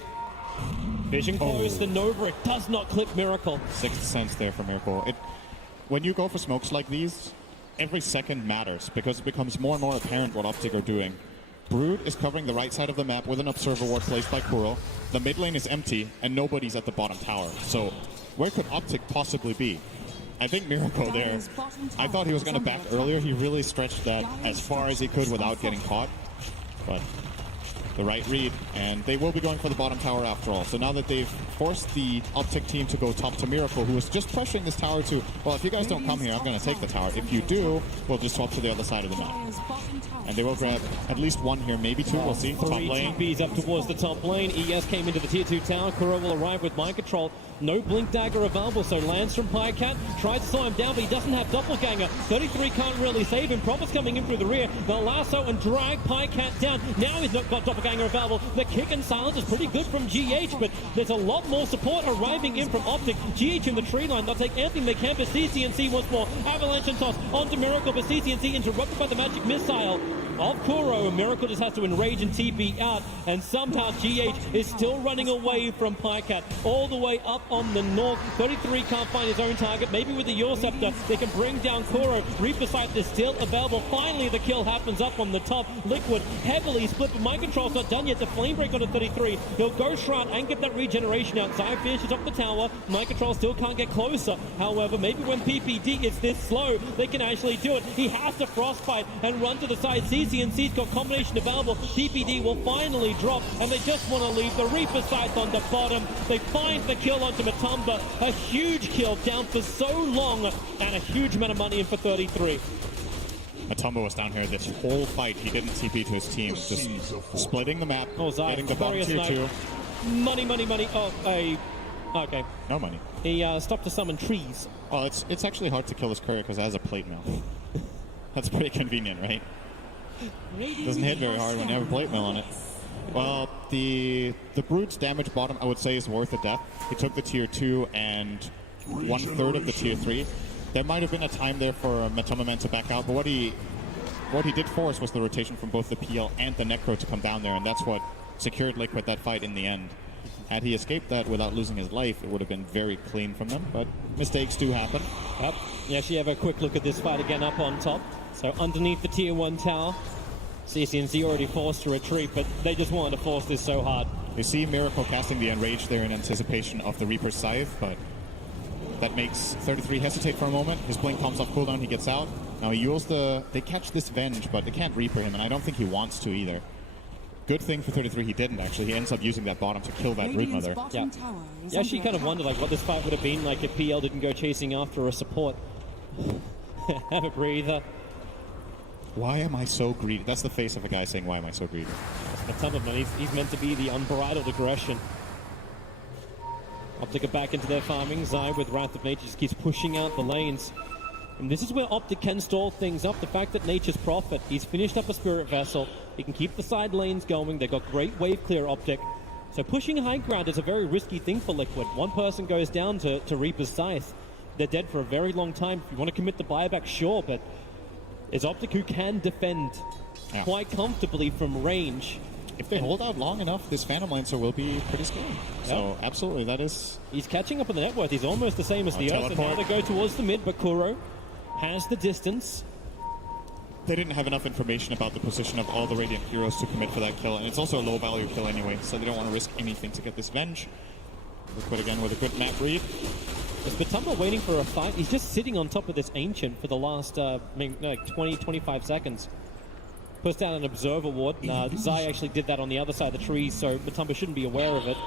Vision close, the Nova. It does not clip Miracle. Sixth sense there for Miracle. When you go for smokes like these, every second matters because it becomes more and more apparent what Optic are doing. Brood is covering the right side of the map with an Observer Ward placed by Kuro. The mid lane is empty, and nobody's at the bottom tower. So, where could Optic possibly be? I think Miracle there. I thought he was going to back earlier. He really stretched that as far as he could without getting caught. But the right read, and they will be going for the bottom tower after all. So now that they've forced the Optic team to go top to Miracle, who was just pressuring this tower to, well, if you guys don't come here, I'm going to take the tower. If you do, we'll just swap to the other side of the map. And they will grab at least one here, maybe two. We'll see. Top lane. TPs up towards the top lane. ES came into the tier 2 tower. Kuro will arrive with Mind Control. No Blink Dagger available, so lands from Pycat. Tries to slow him down, but he doesn't have Doppelganger. 33 can't really save him. Prophet's coming in through the rear. They'll lasso and drag Pycat down. Now he's not got Doppelganger available. The kick and silence is pretty good from GH, but there's a lot more support arriving in from Optic. GH in the tree line. They'll take anything they can, but CCNC once more. Avalanche and toss onto Miracle, but CCNC interrupted by the magic missile of Kuro. Miracle just has to enrage and TP out, and somehow GH is still running away from Pycat all the way up on the north. 33 can't find his own target. Maybe with the Your Scepter they can bring down Kuro. Reaper Sight is still available. Finally the kill happens up on the top. Liquid heavily split, but Mind Control's not done yet. The Flame Break on a 33. He'll go Shroud and get that regeneration out. Zai finishes up the tower. Mind Control still can't get closer. However, maybe when PPD is this slow, they can actually do it. He has to Frostbite and run to the side. CCNC's got combination available. PPD will finally drop, and they just want to leave the Reaper Scythe on the bottom. They find the kill onto Matumba. A huge kill, down for so long, and a huge amount of money in for 33. Matumba was down here this whole fight. He didn't TP to his team. Just splitting the map, getting the bottom tier 2. Money. Oh, okay. No money. He stopped to summon trees. Oh, it's actually hard to kill this courier because it has a plate mill. That's pretty convenient, right? Doesn't hit very hard when you have a plate mill on it. Well, the Brute's damage bottom, I would say, is worth a death. He took the tier 2 and 1/3 of the tier 3. There might have been a time there for Matumba Man to back out, but what he did force was the rotation from both the PL and the Necro to come down there, and that's what secured Liquid that fight in the end. Had he escaped that without losing his life, it would have been very clean from them, but mistakes do happen. Yep. Yeah, she have a quick look at this fight again up on top. So underneath the tier 1 tower, CCNC already forced to retreat, but they just wanted to force this so hard. You see Miracle casting the Enrage there in anticipation of the Reaper's Scythe, but that makes 33 hesitate for a moment. His blink comes off cooldown, he gets out. Now he used they catch this Venge, but they can't Reaper him, and I don't think he wants to either. Good thing for 33 he didn't, actually. He ends up using that bottom to kill that Broodmother. Yeah, she kind of wondered like what this fight would have been like if PL didn't go chasing after a support. Have a breather. Why am I so greedy? That's the face of a guy saying, why am I so greedy? He's meant to be the unbridled aggression. Optic are back into their farming. Zai with Wrath of Nature just keeps pushing out the lanes. And this is where Optic can stall things up. The fact that Nature's Prophet, he's finished up a Spirit Vessel. He can keep the side lanes going. They've got great wave clear Optic. So pushing high ground is a very risky thing for Liquid. One person goes down to Reaper's Scythe. They're dead for a very long time. If you want to commit the buyback, sure, but it's Optic who can defend quite comfortably from range. If they hold out long enough, this Phantom Lancer will be pretty scary. So, absolutely, that is... He's catching up on the net worth. He's almost the same as the Earth, and now they go towards the mid, but Kuro has the distance. They didn't have enough information about the position of all the Radiant heroes to commit for that kill, and it's also a low-value kill anyway, so they don't want to risk anything to get this Venge. Liquid again with a good map read. Is Matumba waiting for a fight? He's just sitting on top of this Ancient for the last, like 20, 25 seconds. Puts down an Observer Ward. Zai actually did that on the other side of the trees, so Matumba shouldn't be aware of it.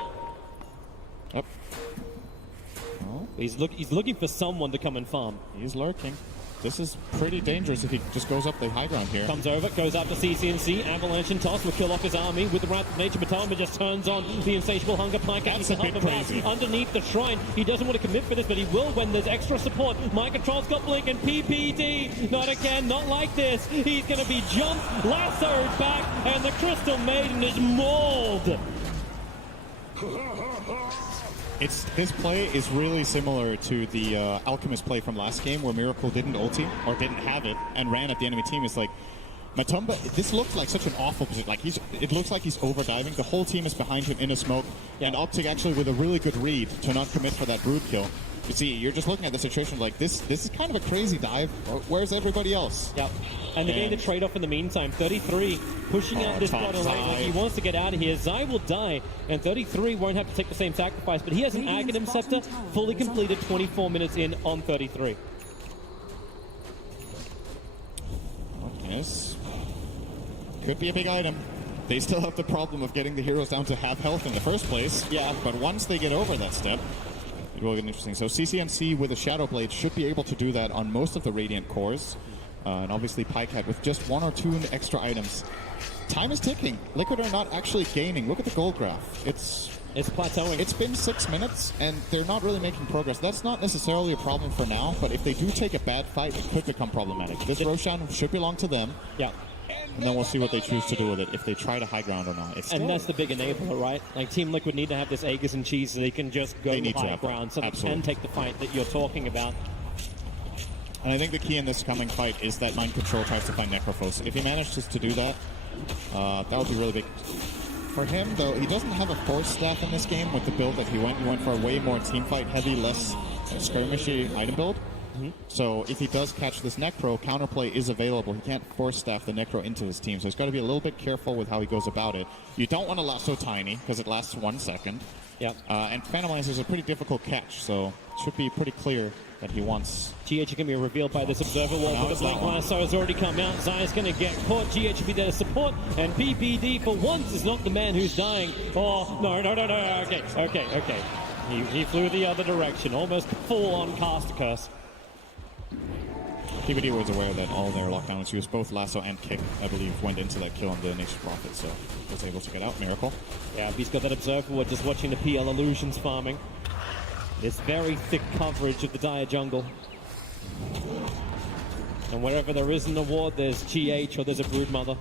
Yep. Oh. He's looking for someone to come and farm. He's lurking. This is pretty dangerous if he just goes up the high ground here. Comes over, goes up to CCNC. Avalanche and Toss will kill off his army with the Wrath of Nature. Matumba just turns on the Insatiable Hunger Plank. That's a bit crazy. Underneath the shrine. He doesn't want to commit for this, but he will when there's extra support. Mind Control's got Blink and PPD. Not again, not like this. He's going to be jumped, lassoed back, and the Crystal Maiden is mauled. His play is really similar to the Alchemist play from last game where Miracle didn't ulti, or didn't have it, and ran at the enemy team. It's like, Matumba, this looks like such an awful position. Like it looks like he's overdiving. The whole team is behind him in a smoke, and Optic actually with a really good read to not commit for that Brood kill. You see, you're just looking at the situation like this is kind of a crazy dive. Where's everybody else? Yep. And they're getting the trade-off in the meantime. 33 pushing out this bottom lane. Like he wants to get out of here. Zai will die, and 33 won't have to take the same sacrifice, but he has an Aghanim Scepter fully completed 24 minutes in on 33. Yes. Could be a big item. They still have the problem of getting the heroes down to half health in the first place. Yeah. But once they get over that step, it will get interesting. So CCNC with a Shadow Blade should be able to do that on most of the Radiant cores. And obviously Pycat with just 1 or 2 extra items. Time is ticking. Liquid are not actually gaining. Look at the gold graph. It's plateauing. It's been 6 minutes, and they're not really making progress. That's not necessarily a problem for now, but if they do take a bad fight, it could become problematic. This Roshan should belong to them. Yeah. And then we'll see what they choose to do with it, if they try to high ground or not. And that's the big enabler, right? Like Team Liquid need to have this Aegis and cheese so they can just go high ground, so they can take the fight that you're talking about. And I think the key in this coming fight is that Mind Control tries to find Necrophos. If he manages to do that, that would be really big. For him, though, he doesn't have a Force Staff in this game with the build that he went. He went for a way more teamfight heavy, less skirmishy item build. So if he does catch this Necro, counterplay is available. He can't Force Staff the Necro into his team, so he's got to be a little bit careful with how he goes about it. You don't want to lasso Tiny, because it lasts 1 second. Yep. And Phantom Lance is a pretty difficult catch, so should be pretty clear that he wants. GH is going to be revealed by this observer wall. Now The it's Blink that one. Lasso has already come out. Zaya's going to get caught. GH will be there to support. And PPD, for once, is not the man who's dying. Oh, no. Okay. He flew the other direction. Almost full-on cast curse. PPD was aware that all their lockdowns used, both lasso and kick, I believe, went into that kill on the Nature's Prophet, so was able to get out. Miracle. Yeah, he's got that observer wall just watching the PL illusions farming. This very thick coverage of the dire jungle. And wherever there is an award, there's GH or there's a Broodmother.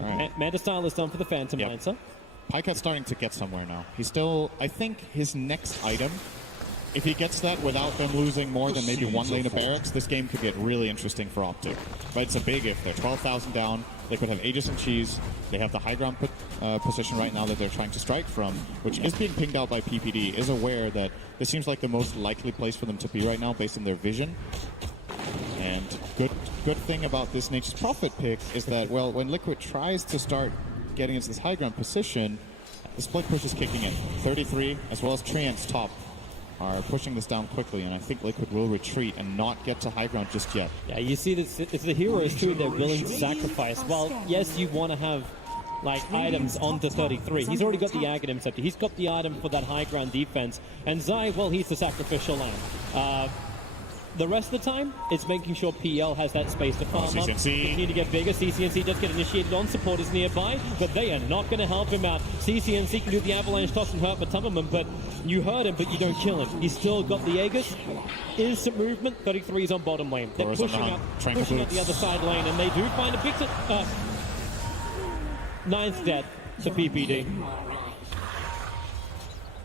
Right. Manta Style is done for the Phantom Lancer. Pycat's starting to get somewhere now. He's still, I think, his next item, if he gets that without them losing more than maybe one lane of barracks, this game could get really interesting for OPTIC. But it's a big if. They're 12,000 down. They could have Aegis and Cheese. They have the high ground position right now that they're trying to strike from, which is being pinged out by PPD, is aware that this seems like the most likely place for them to be right now based on their vision. And good thing about this Nature's Prophet pick is that, well, when Liquid tries to start getting into this high ground position, the split push is kicking in. 33, as well as Treant's top, are pushing this down quickly, and I think Liquid will retreat and not get to high ground just yet. Yeah, you see this, it's the heroes too, they're willing to sacrifice. Well, yes, you want to have like items onto 33. He's already got the Aghanim Scepter. He's got the item for that high ground defense. And Zai, well, he's the sacrificial lamb. The rest of the time, it's making sure PL has that space to farm up, continue to get bigger. CCNC does get initiated on, support is nearby, but they are not going to help him out. CCNC can do the avalanche toss and hurt Matumberman, but you hurt him, but you don't kill him. He's still got the Aegis. Instant movement, 33 is on bottom lane. They're pushing up the other side lane, and they do find a big... Ninth's dead to PPD.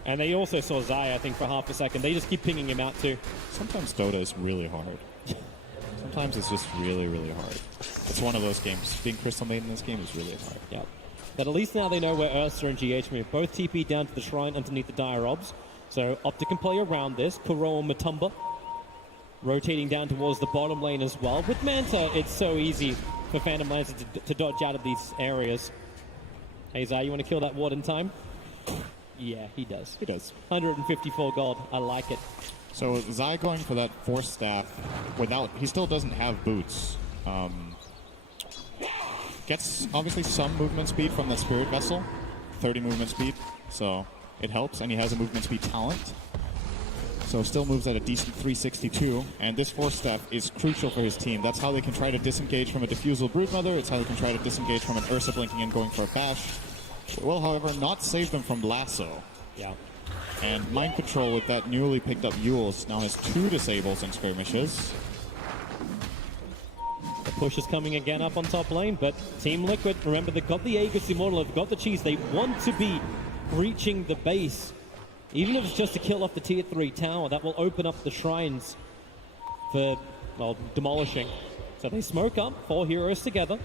And they also saw Zai, I think, for half a second. They just keep pinging him out, too. Sometimes Dota is really hard. Sometimes it's just really, really hard. It's one of those games. Being Crystal Maiden in this game is really hard. Yeah. But at least now they know where Ursa and GH move. Both TP down to the shrine underneath the dire obs. So OPTIC can play around this. Kuro and Matumba rotating down towards the bottom lane as well. With Manta, it's so easy for Phantom Lancer to dodge out of these areas. Hey, Zai, you want to kill that ward in time? Yeah, he does. He does. 154 gold. I like it. So Zai going for that Force Staff without... He still doesn't have boots. Gets, obviously, some movement speed from that Spirit Vessel. 30 movement speed. So it helps, and he has a movement speed talent. So still moves at a decent 362. And this Force Staff is crucial for his team. That's how they can try to disengage from a Diffusal Broodmother. It's how they can try to disengage from an Ursa blinking and going for a bash. It will, however, not save them from Lasso. Yeah. And Mind Control with that newly picked up Yules now has 2 disables in skirmishes. The push is coming again up on top lane, but Team Liquid, remember, they've got the Aegis Immortal, they've got the cheese. They want to be reaching the base. Even if it's just to kill off the tier 3 tower, that will open up the shrines for, well, demolishing. So they smoke up, 4 heroes together.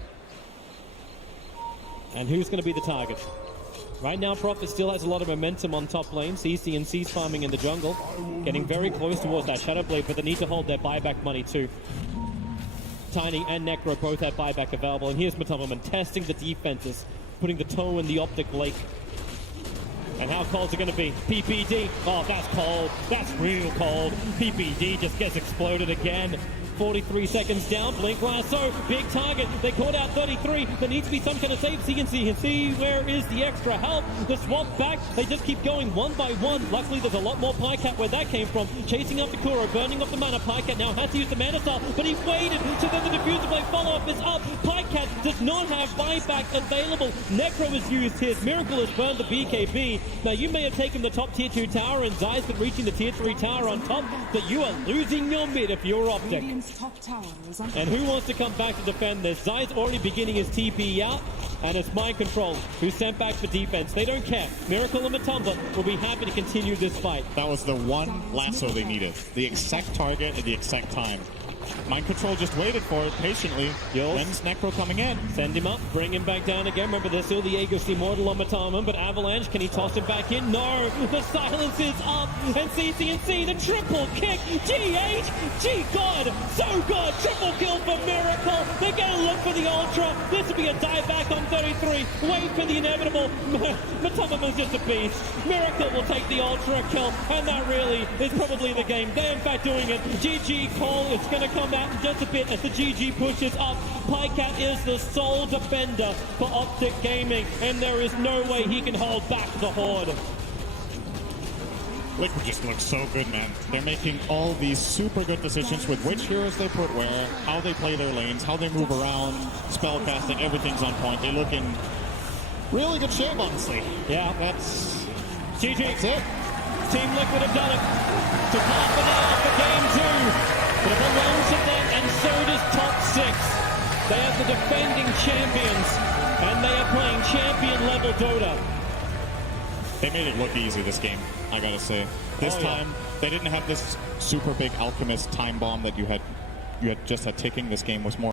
And who's going to be the target? Right now, Prophet still has a lot of momentum on top lane. CCNC's farming in the jungle, getting very close towards that Shadow Blade, but they need to hold their buyback money too. Tiny and Necro both have buyback available, and here's Matumberman testing the defenses, putting the toe in the OPTIC lake. And how cold's it going to be? PPD. Oh, that's cold. That's real cold. PPD just gets exploded again. 43 seconds down. Blink Lasso. Big target. They caught out 33. There needs to be some kind of save. CNC. Where is the extra help? The swap back. They just keep going one by one. Luckily, there's a lot more Pycat where that came from. Chasing up the Kuro. Burning up the mana. Pycat now has to use the Mana Style, but he waited. So then the Diffuser Blade follow-up is up. Pycat does not have buyback available. Necro is used his. Miracle has burned the BKB. Now, you may have taken the top tier 2 tower, and Zai's been reaching the tier 3 tower on top, but you are losing your mid if you're OPTIC. And who wants to come back to defend this? Zai's already beginning his TP out, and it's Mind Control who's sent back for defense. They don't care. Miracle and Matumba will be happy to continue this fight. That was the one lasso they needed. The exact target at the exact time. Mind Control just waited for it patiently. When's Necro coming in? Send him up, bring him back down again. Remember, there's still the Aegis Immortal on Matama, but Avalanche, can he toss him back in? No! The silence is up, and CCNC, the triple kick! GH! Gee God! So good! Triple kill for Miracle! They're going to look for the Ultra! This will be a dive back on 33. Wait for the inevitable. Matama was just a beast. Miracle will take the Ultra kill, and that really is probably the game. They're in fact doing it. GG Cole, it's going to come back in just a bit as the GG pushes up. Pycat is the sole defender for Optic Gaming, and there is no way he can hold back the Horde. Liquid just looks so good, man. They're making all these super good decisions with which heroes they put where, how they play their lanes, how they move around, spell casting, everything's on point. They look in really good shape, honestly. Yeah. That's GG. That's it. Team Liquid have done it. To half an hour for game 2. But it belongs to them, and so does top 6. They are the defending champions, and they are playing champion-level Dota. They made it look easy this game, I gotta say. This time, they didn't have this super big Alchemist time bomb that you had just had ticking. This game was more